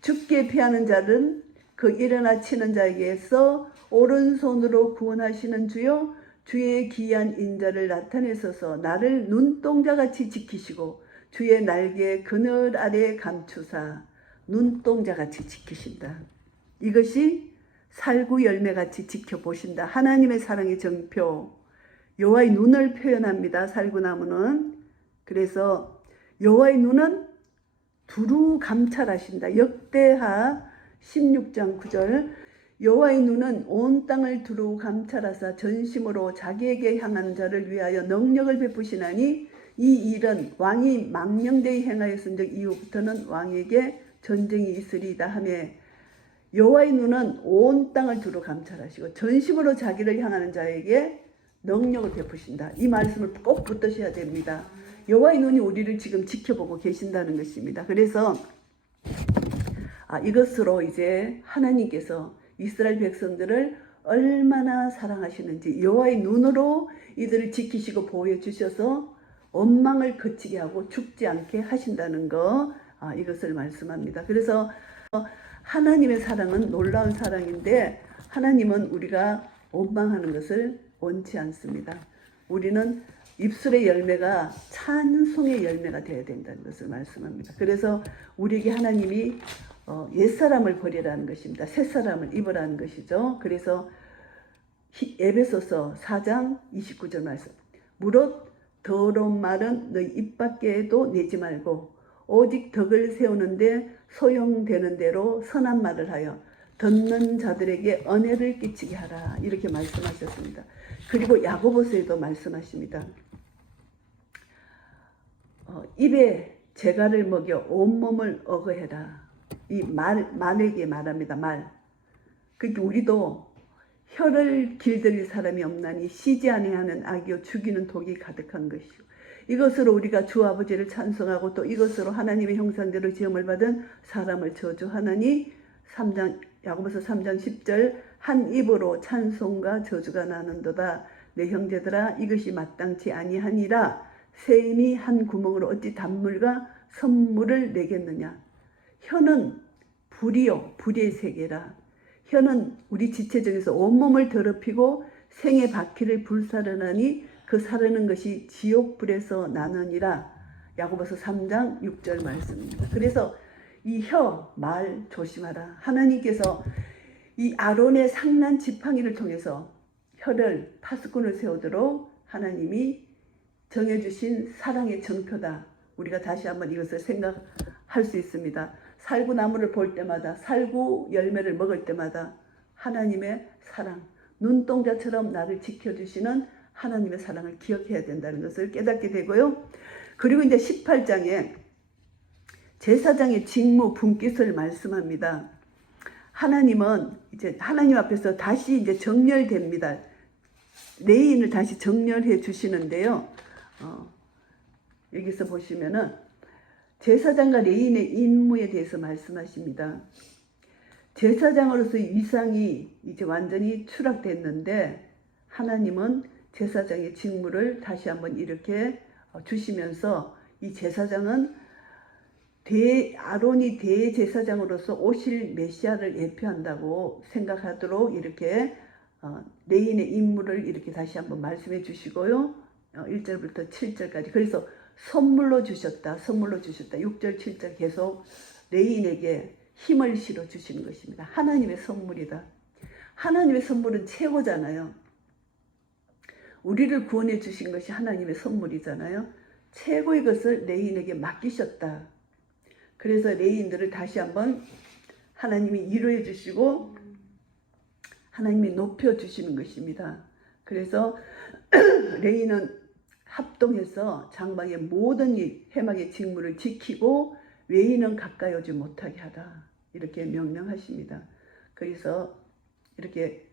죽게 피하는 자는 그 일어나 치는 자에게서 오른손으로 구원하시는 주여, 주의 기이한 인자를 나타내소서. 나를 눈동자같이 지키시고 주의 날개 그늘 아래 감추사. 눈동자같이 지키신다. 이것이 살구 열매같이 지켜보신다. 하나님의 사랑의 정표, 여호와의 눈을 표현합니다. 살구나무는. 그래서 여호와의 눈은 두루 감찰하신다. 역대하 16장 9절. 여호와의 눈은 온 땅을 두루 감찰하사 전심으로 자기에게 향하는 자를 위하여 능력을 베푸시나니 이 일은 왕이 망령되이 행하였은즉 이후부터는 왕에게 전쟁이 있으리이다 하며, 여호와의 눈은 온 땅을 두루 감찰하시고 전심으로 자기를 향하는 자에게 능력을 베푸신다. 이 말씀을 꼭 붙드셔야 됩니다. 여호와의 눈이 우리를 지금 지켜보고 계신다는 것입니다. 그래서 이것으로 이제 하나님께서 이스라엘 백성들을 얼마나 사랑하시는지, 여호와의 눈으로 이들을 지키시고 보호해 주셔서 원망을 그치게 하고 죽지 않게 하신다는 거, 이것을 말씀합니다. 그래서 하나님의 사랑은 놀라운 사랑인데, 하나님은 우리가 원망하는 것을 원치 않습니다. 우리는 입술의 열매가 찬송의 열매가 되어야 된다는 것을 말씀합니다. 그래서 우리에게 하나님이 옛사람을 버리라는 것입니다. 새사람을 입으라는 것이죠. 그래서 에베소서 4장 29절 말씀. 무릇 더러운 말은 너희 입 밖에도 내지 말고 오직 덕을 세우는데 소용되는 대로 선한 말을 하여 듣는 자들에게 은혜를 끼치게 하라. 이렇게 말씀하셨습니다. 그리고 야고보서에도 말씀하십니다. 입에 재갈을 먹여 온몸을 어거해라. 이 말에게 말합니다. 말. 그러니까 우리도 혀를 길들일 사람이 없나니 쉬지 아니하는 악이요 죽이는 독이 가득한 것이요. 이것으로 우리가 주 아버지를 찬송하고 또 이것으로 하나님의 형상대로 지음을 받은 사람을 저주하나니, 야고보서 3장 10절. 한 입으로 찬송과 저주가 나는도다. 내 형제들아 이것이 마땅치 아니하니라. 샘이 한 구멍으로 어찌 단물과 선물을 내겠느냐. 혀는 불이요 불의 세계라. 혀는 우리 지체 중에서 온몸을 더럽히고 생의 바퀴를 불사르나니 그 사르는 것이 지옥불에서 나느니라. 야고보서 3장 6절 말씀입니다. 그래서 이 혀, 말 조심하라. 하나님께서 이 아론의 상난 지팡이를 통해서 혀를 파수꾼을 세우도록 하나님이 정해주신 사랑의 정표다. 우리가 다시 한번 이것을 생각할 수 있습니다. 살구나무를 볼 때마다, 살구 열매를 먹을 때마다 하나님의 사랑, 눈동자처럼 나를 지켜주시는 하나님의 사랑을 기억해야 된다는 것을 깨닫게 되고요. 그리고 이제 18장에 제사장의 직무 분깃을 말씀합니다. 하나님은 이제 하나님 앞에서 다시 이제 정렬됩니다. 레위인을 다시 정렬해 주시는데요. 여기서 보시면은 제사장과 레위인의 임무에 대해서 말씀하십니다. 제사장으로서의 위상이 이제 완전히 추락됐는데 하나님은 제사장의 직무를 다시 한번 이렇게 주시면서 이 제사장은 아론이 대제사장으로서 오실 메시아를 예표한다고 생각하도록 이렇게 레위인의 임무를 이렇게 다시 한번 말씀해 주시고요. 1절부터 7절까지. 그래서 선물로 주셨다. 선물로 주셨다. 6절 7절 계속 레위인에게 힘을 실어 주시는 것입니다. 하나님의 선물이다. 하나님의 선물은 최고잖아요. 우리를 구원해 주신 것이 하나님의 선물이잖아요. 최고의 것을 레위인에게 맡기셨다. 그래서 레위인들을 다시 한번 하나님이 위로해 주시고 하나님이 높여 주시는 것입니다. 그래서 레위인은 합동해서 장막의 모든 회막의 직무를 지키고 외인은 가까이 오지 못하게 하다. 이렇게 명령하십니다. 그래서 이렇게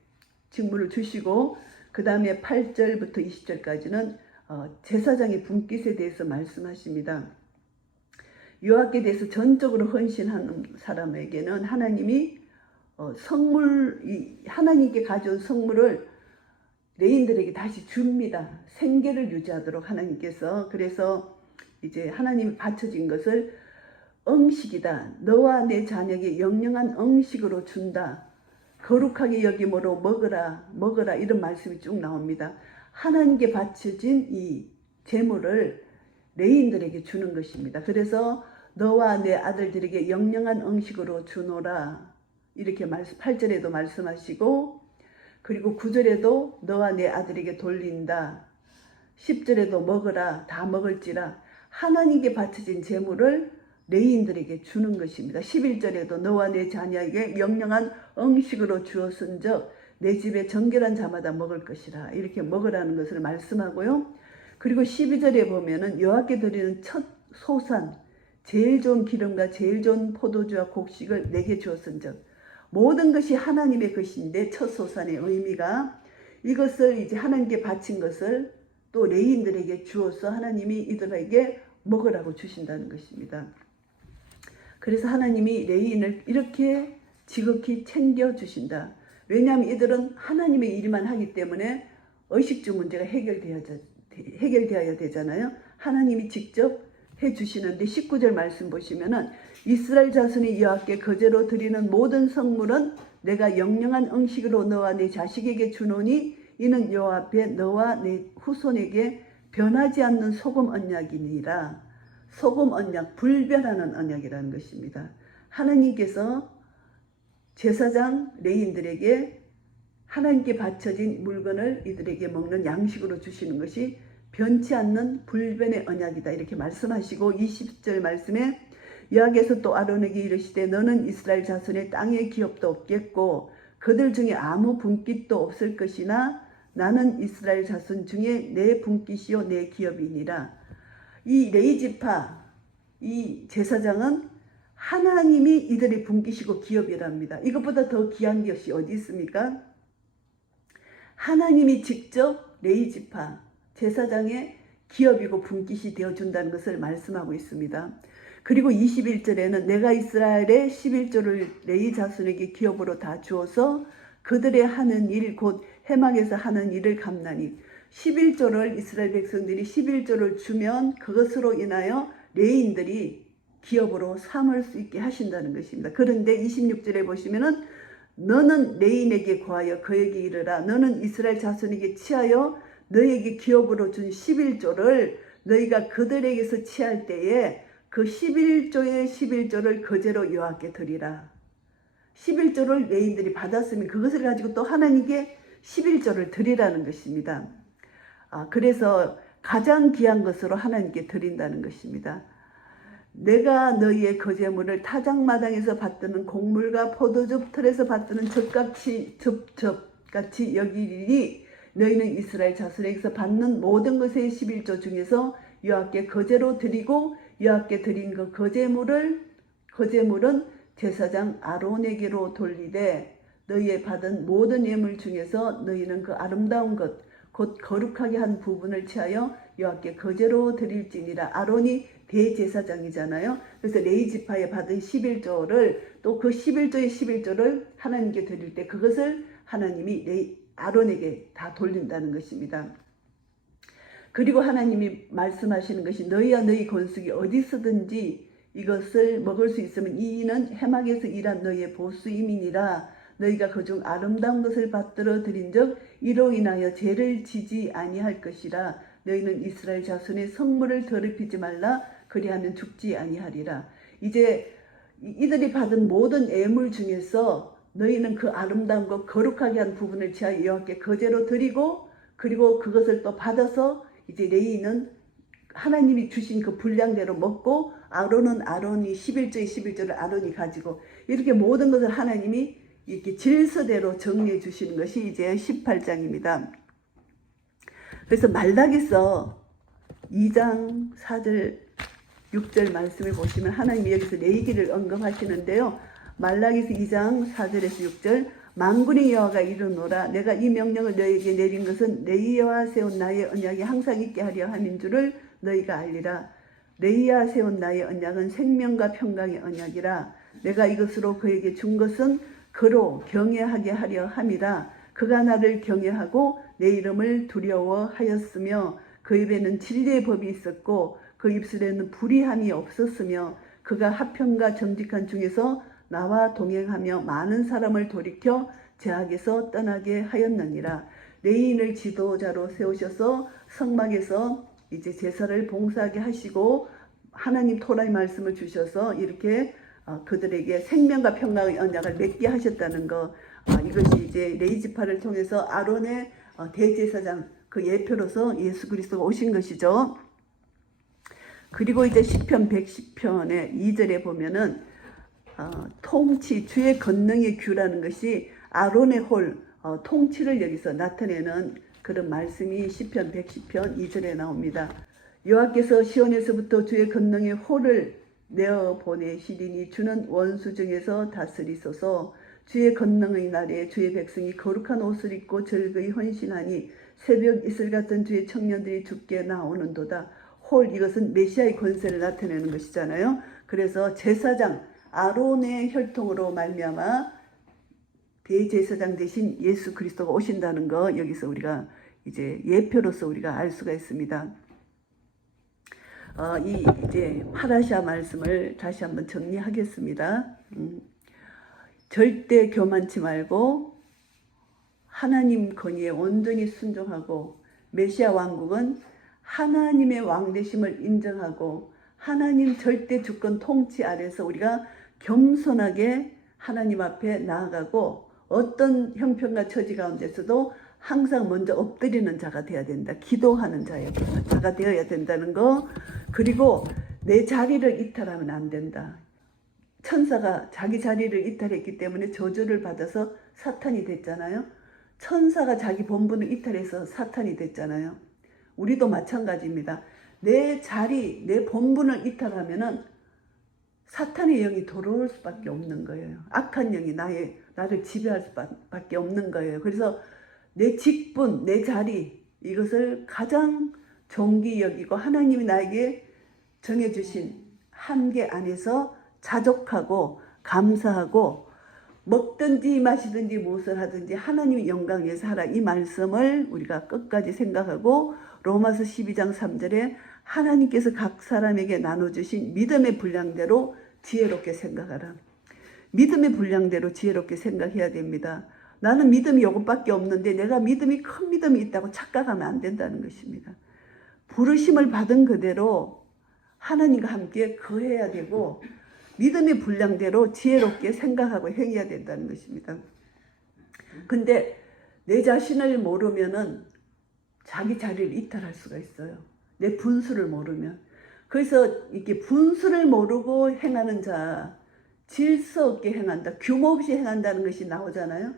직무를 주시고 그 다음에 8절부터 20절까지는 제사장의 분깃에 대해서 말씀하십니다. 여호와께 대해서 전적으로 헌신하는 사람에게는 하나님이 하나님께 가져온 성물을 레인들에게 다시 줍니다. 생계를 유지하도록 하나님께서. 그래서 이제 하나님이 바쳐진 것을 음식이다. 너와 내 자녀에게 영영한 음식으로 준다. 거룩하게 여김으로 먹으라 이런 말씀이 쭉 나옵니다. 하나님께 바쳐진 이 제물을 레인들에게 주는 것입니다. 그래서 너와 내 아들들에게 영영한 음식으로 주노라. 이렇게 8절에도 말씀하시고 그리고 9절에도 너와 내 아들에게 돌린다. 10절에도 먹으라 다 먹을지라 하나님께 바쳐진 제물을 레위인들에게 주는 것입니다. 11절에도 너와 내 자녀에게 명령한 음식으로 주었은즉 내 집에 정결한 자마다 먹을 것이라 이렇게 먹으라는 것을 말씀하고요. 그리고 12절에 보면은 여호와께 드리는 첫 소산 제일 좋은 기름과 제일 좋은 포도주와 곡식을 내게 주었은즉 모든 것이 하나님의 것인데 첫 소산의 의미가 이것을 이제 하나님께 바친 것을 또 레위인들에게 주어서 하나님이 이들에게 먹으라고 주신다는 것입니다. 그래서 하나님이 레위인을 이렇게 지극히 챙겨주신다. 왜냐하면 이들은 하나님의 일만 하기 때문에 의식주 문제가 해결되어야 되잖아요. 하나님이 직접 해주시는데 19절 말씀 보시면은 이스라엘 자손이 여호와께 거제로 드리는 모든 성물은 내가 영영한 음식으로 너와 네 자식에게 주노니 이는 여호와 앞에 너와 네 후손에게 변하지 않는 소금 언약이니라. 소금 언약, 불변하는 언약이라는 것입니다. 하나님께서 제사장 레위인들에게 하나님께 바쳐진 물건을 이들에게 먹는 양식으로 주시는 것이 변치 않는 불변의 언약이다 이렇게 말씀하시고 20절 말씀에 여호와께서 또 아론에게 이르시되 너는 이스라엘 자손의 땅의 기업도 없겠고 그들 중에 아무 분깃도 없을 것이나 나는 이스라엘 자손 중에 내 분깃이요 내 기업이니라. 이 레위지파 이 제사장은 하나님이 이들의 분깃이고 기업이랍니다. 이것보다 더 귀한 것이 어디 있습니까? 하나님이 직접 레위지파 제사장의 기업이고 분깃이 되어준다는 것을 말씀하고 있습니다. 그리고 21절에는 내가 이스라엘의 11조를 레위 자손에게 기업으로 다 주어서 그들의 하는 일 곧 해막에서 하는 일을 갚나니 11조를 이스라엘 백성들이 11조를 주면 그것으로 인하여 레위인들이 기업으로 삼을 수 있게 하신다는 것입니다. 그런데 26절에 보시면은 너는 레위인에게 구하여 그에게 이르라 너는 이스라엘 자손에게 취하여 너에게 기업으로 준 11조를 너희가 그들에게서 취할 때에 그 11조의 11조를 거제로 여호와께 드리라. 11조를 레위인들이 받았으면 그것을 가지고 또 하나님께 11조를 드리라는 것입니다. 그래서 가장 귀한 것으로 하나님께 드린다는 것입니다. 내가 너희의 거제물을 타작마당에서 받드는 곡물과 포도즙 틀에서 받드는 젖같이 여기리니 너희는 이스라엘 자손에게서 받는 모든 것의 11조 중에서 여호와께 거제로 드리고 여호와께 드린 그 거제물은 제사장 아론에게로 돌리되 너희의 받은 모든 예물 중에서 너희는 그 아름다운 것 곧 거룩하게 한 부분을 취하여 여호와께 거제로 드릴지니라. 아론이 대제사장이잖아요. 그래서 레위 지파에 받은 11조를 또 그 11조의 11조를 하나님께 드릴 때 그것을 하나님이 아론에게 다 돌린다는 것입니다. 그리고 하나님이 말씀하시는 것이 너희와 너희 건숙이 어디서든지 이것을 먹을 수 있으면 이는 해막에서 일한 너희의 보수임이니라. 너희가 그중 아름다운 것을 받들어 드린즉 이로 인하여 죄를 지지 아니할 것이라. 너희는 이스라엘 자손의 성물을 더럽히지 말라. 그리하면 죽지 아니하리라. 이제 이들이 받은 모든 예물 중에서 너희는 그 아름다운 것 거룩하게 한 부분을 취하여 여호와께 거제로 드리고 그리고 그것을 또 받아서 이제 레위인은 하나님이 주신 그 분량대로 먹고 아론이 11조의 11조를 아론이 가지고 이렇게 모든 것을 하나님이 이렇게 질서대로 정리해 주시는 것이 이제 18장입니다. 그래서 말라기서 2장 4절 6절 말씀을 보시면 하나님이 여기서 레위기를 언급하시는데요. 말라기서 2장 4절에서 6절 만군의 여호와가 이르노라 내가 이 명령을 너희에게 내린 것은 레위와 세운 나의 언약이 항상 있게 하려 함인 줄을 너희가 알리라. 레위와 세운 나의 언약은 생명과 평강의 언약이라. 내가 이것으로 그에게 준 것은 그로 경외하게 하려 함이라. 그가 나를 경외하고 내 이름을 두려워하였으며 그 입에는 진리의 법이 있었고 그 입술에는 불의함이 없었으며 그가 화평과 정직한 중에서 나와 동행하며 많은 사람을 돌이켜 죄악에서 떠나게 하였느니라. 레위인을 지도자로 세우셔서 성막에서 이제 제사를 봉사하게 하시고 하나님 토라의 말씀을 주셔서 이렇게 그들에게 생명과 평강의 언약을 맺게 하셨다는 것. 이것이 이제 레위 지파를 통해서 아론의 대제사장 그 예표로서 예수 그리스도가 오신 것이죠. 그리고 이제 시편 110편의 2절에 보면은 통치, 주의 권능의 규라는 것이 아론의 홀, 통치를 여기서 나타내는 그런 말씀이 시편 110편 2절에 나옵니다. 여호와께서 시온에서부터 주의 권능의 홀을 내어 보내시리니 주는 원수 중에서 다스리소서. 주의 권능의 날에 주의 백성이 거룩한 옷을 입고 절거히 헌신하니 새벽 이슬 같은 주의 청년들이 주께 나오는도다. 홀, 이것은 메시아의 권세를 나타내는 것이잖아요. 그래서 제사장 아론의 혈통으로 말미암아 대제사장 대신 예수 그리스도가 오신다는 거 여기서 우리가 이제 예표로서 우리가 알 수가 있습니다. 이 이제 파라샤 말씀을 다시 한번 정리하겠습니다. 절대 교만치 말고 하나님 권위에 온전히 순종하고 메시아 왕국은 하나님의 왕되심을 인정하고 하나님 절대 주권 통치 아래서 우리가 겸손하게 하나님 앞에 나아가고 어떤 형편과 처지 가운데서도 항상 먼저 엎드리는 자가 되어야 된다. 기도하는 자가 되어야 된다는 거. 그리고 내 자리를 이탈하면 안 된다. 천사가 자기 자리를 이탈했기 때문에 저주를 받아서 사탄이 됐잖아요. 천사가 자기 본분을 이탈해서 사탄이 됐잖아요. 우리도 마찬가지입니다. 내 자리, 내 본분을 이탈하면은 사탄의 영이 들어올 수밖에 없는 거예요. 악한 영이 나를 지배할 수밖에 없는 거예요. 그래서 내 직분, 내 자리, 이것을 가장 존귀 여기고 하나님이 나에게 정해주신 한계 안에서 자족하고 감사하고 먹든지 마시든지 무엇을 하든지 하나님의 영광 위해서 하라. 이 말씀을 우리가 끝까지 생각하고 로마서 12장 3절에 하나님께서 각 사람에게 나눠주신 믿음의 분량대로 지혜롭게 생각하라. 믿음의 분량대로 지혜롭게 생각해야 됩니다. 나는 믿음이 이것밖에 없는데 내가 큰 믿음이 있다고 착각하면 안 된다는 것입니다. 부르심을 받은 그대로 하나님과 함께 거해야 되고 믿음의 분량대로 지혜롭게 생각하고 행해야 된다는 것입니다. 근데 내 자신을 모르면은 자기 자리를 이탈할 수가 있어요. 내 분수를 모르면. 그래서 이렇게 분수를 모르고 행하는 자, 질서 없게 행한다, 규모 없이 행한다는 것이 나오잖아요.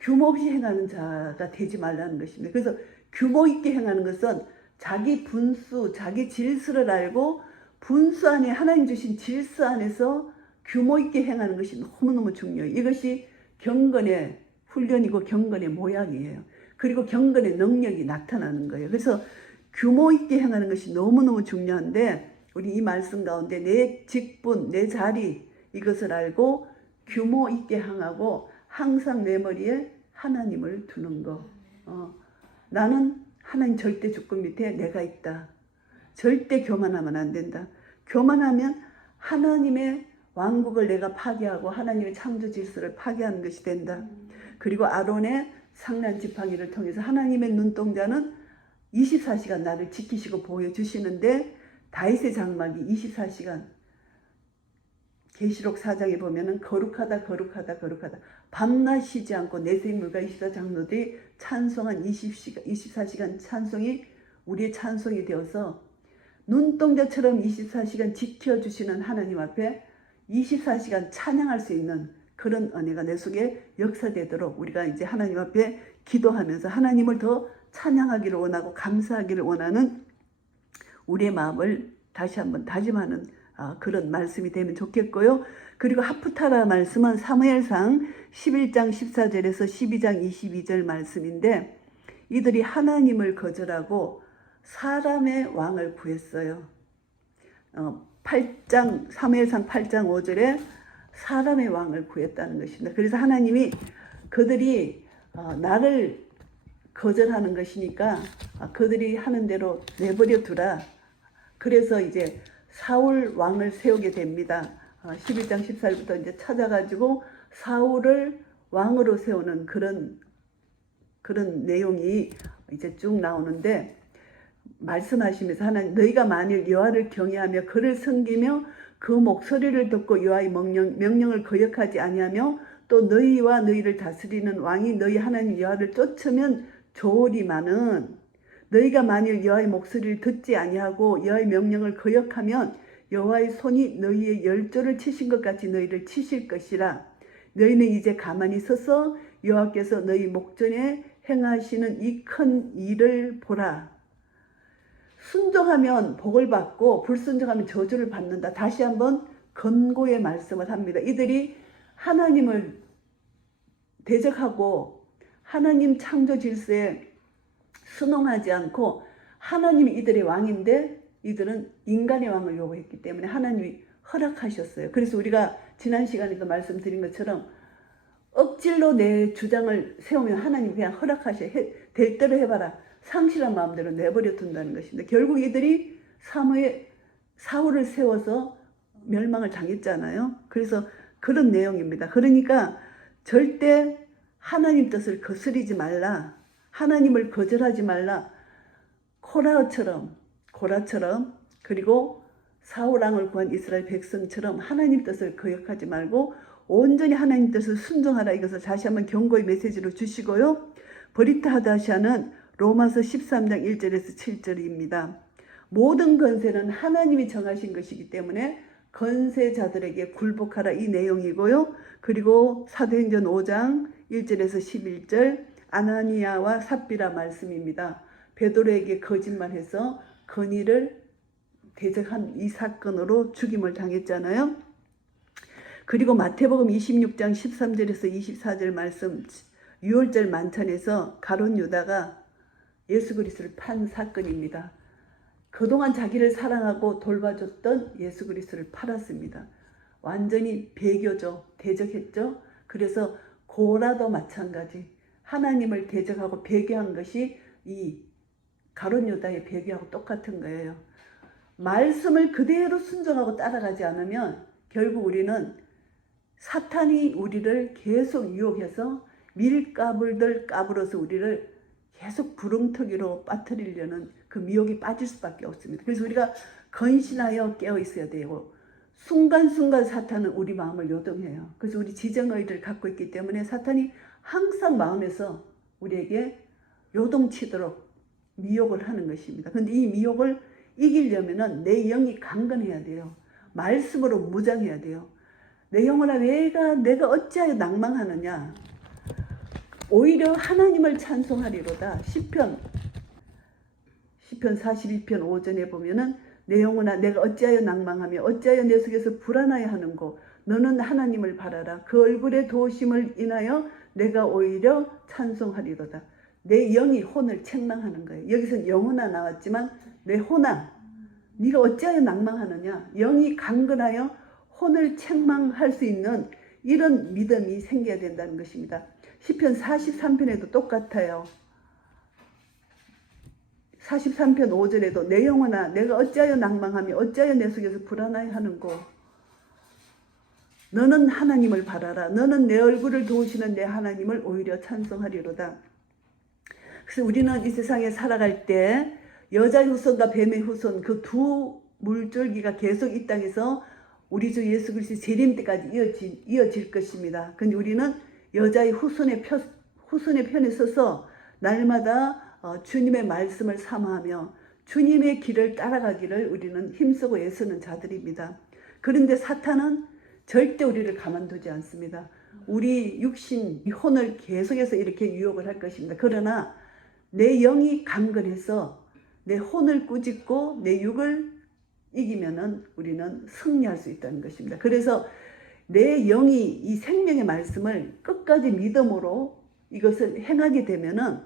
규모 없이 행하는 자가 되지 말라는 것입니다. 그래서 규모 있게 행하는 것은 자기 분수, 자기 질서를 알고 분수 안에 하나님 주신 질서 안에서 규모 있게 행하는 것이 너무너무 중요해요. 이것이 경건의 훈련이고 경건의 모양이에요. 그리고 경건의 능력이 나타나는 거예요. 그래서 규모 있게 행하는 것이 너무너무 중요한데 우리 이 말씀 가운데 내 직분, 내 자리 이것을 알고 규모 있게 행하고 항상 내 머리에 하나님을 두는 거. 나는 하나님 절대 주권 밑에 내가 있다. 절대 교만하면 안 된다. 교만하면 하나님의 왕국을 내가 파괴하고 하나님의 창조 질서를 파괴하는 것이 된다. 그리고 아론의 상난 지팡이를 통해서 하나님의 눈동자는 24시간 나를 지키시고 보여주시는데 다윗의 장막이 24시간 계시록 4장에 보면은 거룩하다 밤낮 쉬지 않고 내생물과 24장로들이 찬송한 24시간 찬송이 우리의 찬송이 되어서 눈동자처럼 24시간 지켜주시는 하나님 앞에 24시간 찬양할 수 있는 그런 은혜가 내 속에 역사되도록 우리가 이제 하나님 앞에 기도하면서 하나님을 더 찬양하기를 원하고 감사하기를 원하는 우리의 마음을 다시 한번 다짐하는 그런 말씀이 되면 좋겠고요. 그리고 하프타라 말씀은 사무엘상 11장 14절에서 12장 22절 말씀인데 이들이 하나님을 거절하고 사람의 왕을 구했어요. 사무엘상 8장 5절에 사람의 왕을 구했다는 것입니다. 그래서 하나님이 그들이 나를 거절하는 것이니까 그들이 하는 대로 내버려 두라. 그래서 이제 사울 왕을 세우게 됩니다. 11장 14절부터 이제 찾아가지고 사울을 왕으로 세우는 그런 내용이 이제 쭉 나오는데 말씀하시면서 하나님 너희가 만일 여호와를 경외하며 그를 섬기며 그 목소리를 듣고 여호와의 명령을 거역하지 아니하며 또 너희와 너희를 다스리는 왕이 너희 하나님 여호와를 쫓으면 좋으리마는 너희가 만일 여호와의 목소리를 듣지 아니하고 여호와의 명령을 거역하면 여호와의 손이 너희의 열조를 치신 것 같이 너희를 치실 것이라. 너희는 이제 가만히 서서 여호와께서 너희 목전에 행하시는 이 큰 일을 보라. 순종하면 복을 받고 불순종하면 저주를 받는다. 다시 한번 권고의 말씀을 합니다. 이들이 하나님을 대적하고 하나님 창조 질서에 순응하지 않고 하나님이 이들의 왕인데 이들은 인간의 왕을 요구했기 때문에 하나님이 허락하셨어요. 그래서 우리가 지난 시간에도 말씀드린 것처럼 억질로 내 주장을 세우면 하나님 그냥 허락하셔. 될 대로 해봐라. 상실한 마음대로 내버려 둔다는 것입니다. 결국 이들이 사울을 세워서 멸망을 당했잖아요. 그래서 그런 내용입니다. 그러니까 절대 하나님 뜻을 거스리지 말라. 하나님을 거절하지 말라. 코라처럼 그리고 사울왕을 구한 이스라엘 백성처럼 하나님 뜻을 거역하지 말고 온전히 하나님 뜻을 순종하라. 이것을 다시 한번 경고의 메시지로 주시고요. 브리트 하다샤는 로마서 13장 1절에서 7절입니다. 모든 권세는 하나님이 정하신 것이기 때문에 권세자들에게 굴복하라, 이 내용이고요. 그리고 사도행전 5장 1절에서 11절 아나니아와 삽비라 말씀입니다. 베드로에게 거짓말해서 건의를 대적한 이 사건으로 죽임을 당했잖아요. 그리고 마태복음 26장 13절에서 24절 말씀, 유월절 만찬에서 가룟 유다가 예수 그리스도를 판 사건입니다. 그동안 자기를 사랑하고 돌봐줬던 예수 그리스도를 팔았습니다. 완전히 배교죠. 대적했죠. 그래서 고라도 마찬가지. 하나님을 대적하고 배교한 것이 이 가룟 유다의 배교하고 똑같은 거예요. 말씀을 그대로 순종하고 따라가지 않으면 결국 우리는 사탄이 우리를 계속 유혹해서 밀가불들 까불어서 우리를 계속 구렁텅이로 빠뜨리려는 그 미혹이 빠질 수밖에 없습니다. 그래서 우리가 건신하여 깨어 있어야 되고 순간순간 사탄은 우리 마음을 요동해요. 그래서 우리 지정의를 갖고 있기 때문에 사탄이 항상 마음에서 우리에게 요동치도록 미혹을 하는 것입니다. 그런데 이 미혹을 이기려면 내 영이 강건해야 돼요. 말씀으로 무장해야 돼요. 내 영혼아 내가 어찌하여 낭망하느냐. 오히려 하나님을 찬송하리로다. 시편 42편 5절에 보면은 내 영혼아 내가 어찌하여 낭망하며 어찌하여 내 속에서 불안하여 하는고 너는 하나님을 바라라. 그 얼굴의 도우심을 인하여 내가 오히려 찬송하리로다. 내 영이 혼을 책망하는 거예요. 여기서는 영혼아 나왔지만 내 혼아 네가 어찌하여 낭망하느냐. 영이 강건하여 혼을 책망할 수 있는 이런 믿음이 생겨야 된다는 것입니다. 시편 43편에도 똑같아요. 43편 5절에도 내 영혼아 내가 어찌하여 낭망하며 어찌하여 내 속에서 불안하여 하는고 너는 하나님을 바라라. 너는 내 얼굴을 도우시는 내 하나님을 오히려 찬송하리로다. 그래서 우리는 이 세상에 살아갈 때 여자의 후손과 뱀의 후손 그 두 물줄기가 계속 이 땅에서 우리 주 예수 그리스도의 재림 때까지 이어질 것입니다. 근데 우리는 여자의 후손의 편에 서서 날마다 주님의 말씀을 사모하며 주님의 길을 따라가기를 우리는 힘쓰고 애쓰는 자들입니다. 그런데 사탄은 절대 우리를 가만두지 않습니다. 우리 육신, 혼을 계속해서 이렇게 유혹을 할 것입니다. 그러나 내 영이 강건해서 내 혼을 꾸짖고 내 육을 이기면은 우리는 승리할 수 있다는 것입니다. 그래서 내 영이 이 생명의 말씀을 끝까지 믿음으로 이것을 행하게 되면은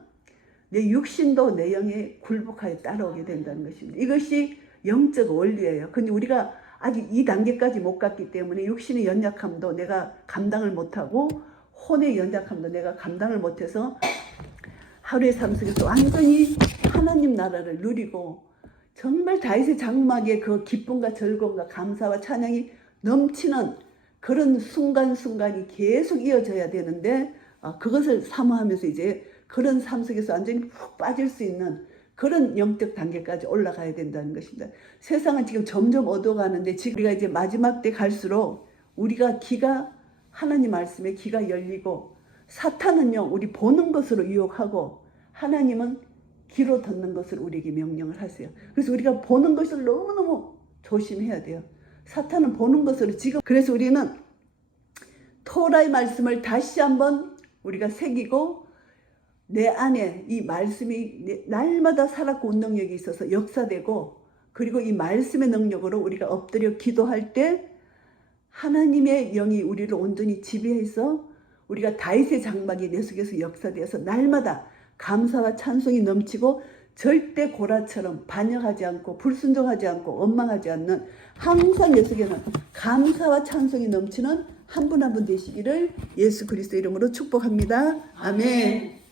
내 육신도 내 영에 굴복하여 따라오게 된다는 것입니다. 이것이 영적 원리예요. 근데 우리가 아직 이 단계까지 못 갔기 때문에 육신의 연약함도 내가 감당을 못하고 혼의 연약함도 내가 감당을 못해서 하루의 삶 속에서 완전히 하나님 나라를 누리고 정말 다윗의 장막에 그 기쁨과 즐거움과 감사와 찬양이 넘치는 그런 순간순간이 계속 이어져야 되는데 그것을 사모하면서 이제 그런 삶 속에서 완전히 푹 빠질 수 있는 그런 영적 단계까지 올라가야 된다는 것입니다. 세상은 지금 점점 어두워가는데 지금 우리가 이제 마지막 때 갈수록 우리가 귀가 하나님 말씀에 귀가 열리고 사탄은요 우리 보는 것으로 유혹하고 하나님은 귀로 듣는 것을 우리에게 명령을 하세요. 그래서 우리가 보는 것을 너무너무 조심해야 돼요. 사탄은 보는 것으로 지금, 그래서 우리는 토라의 말씀을 다시 한번 우리가 새기고 내 안에 이 말씀이 날마다 살았고 운동력이 있어서 역사되고, 그리고 이 말씀의 능력으로 우리가 엎드려 기도할 때 하나님의 영이 우리를 온전히 지배해서 우리가 다윗의 장막이 내 속에서 역사되어서 날마다 감사와 찬송이 넘치고 절대 고라처럼 반역하지 않고 불순종하지 않고 원망하지 않는, 항상 내 속에는 감사와 찬송이 넘치는 한 분 한 분 되시기를 예수 그리스도 이름으로 축복합니다. 아멘.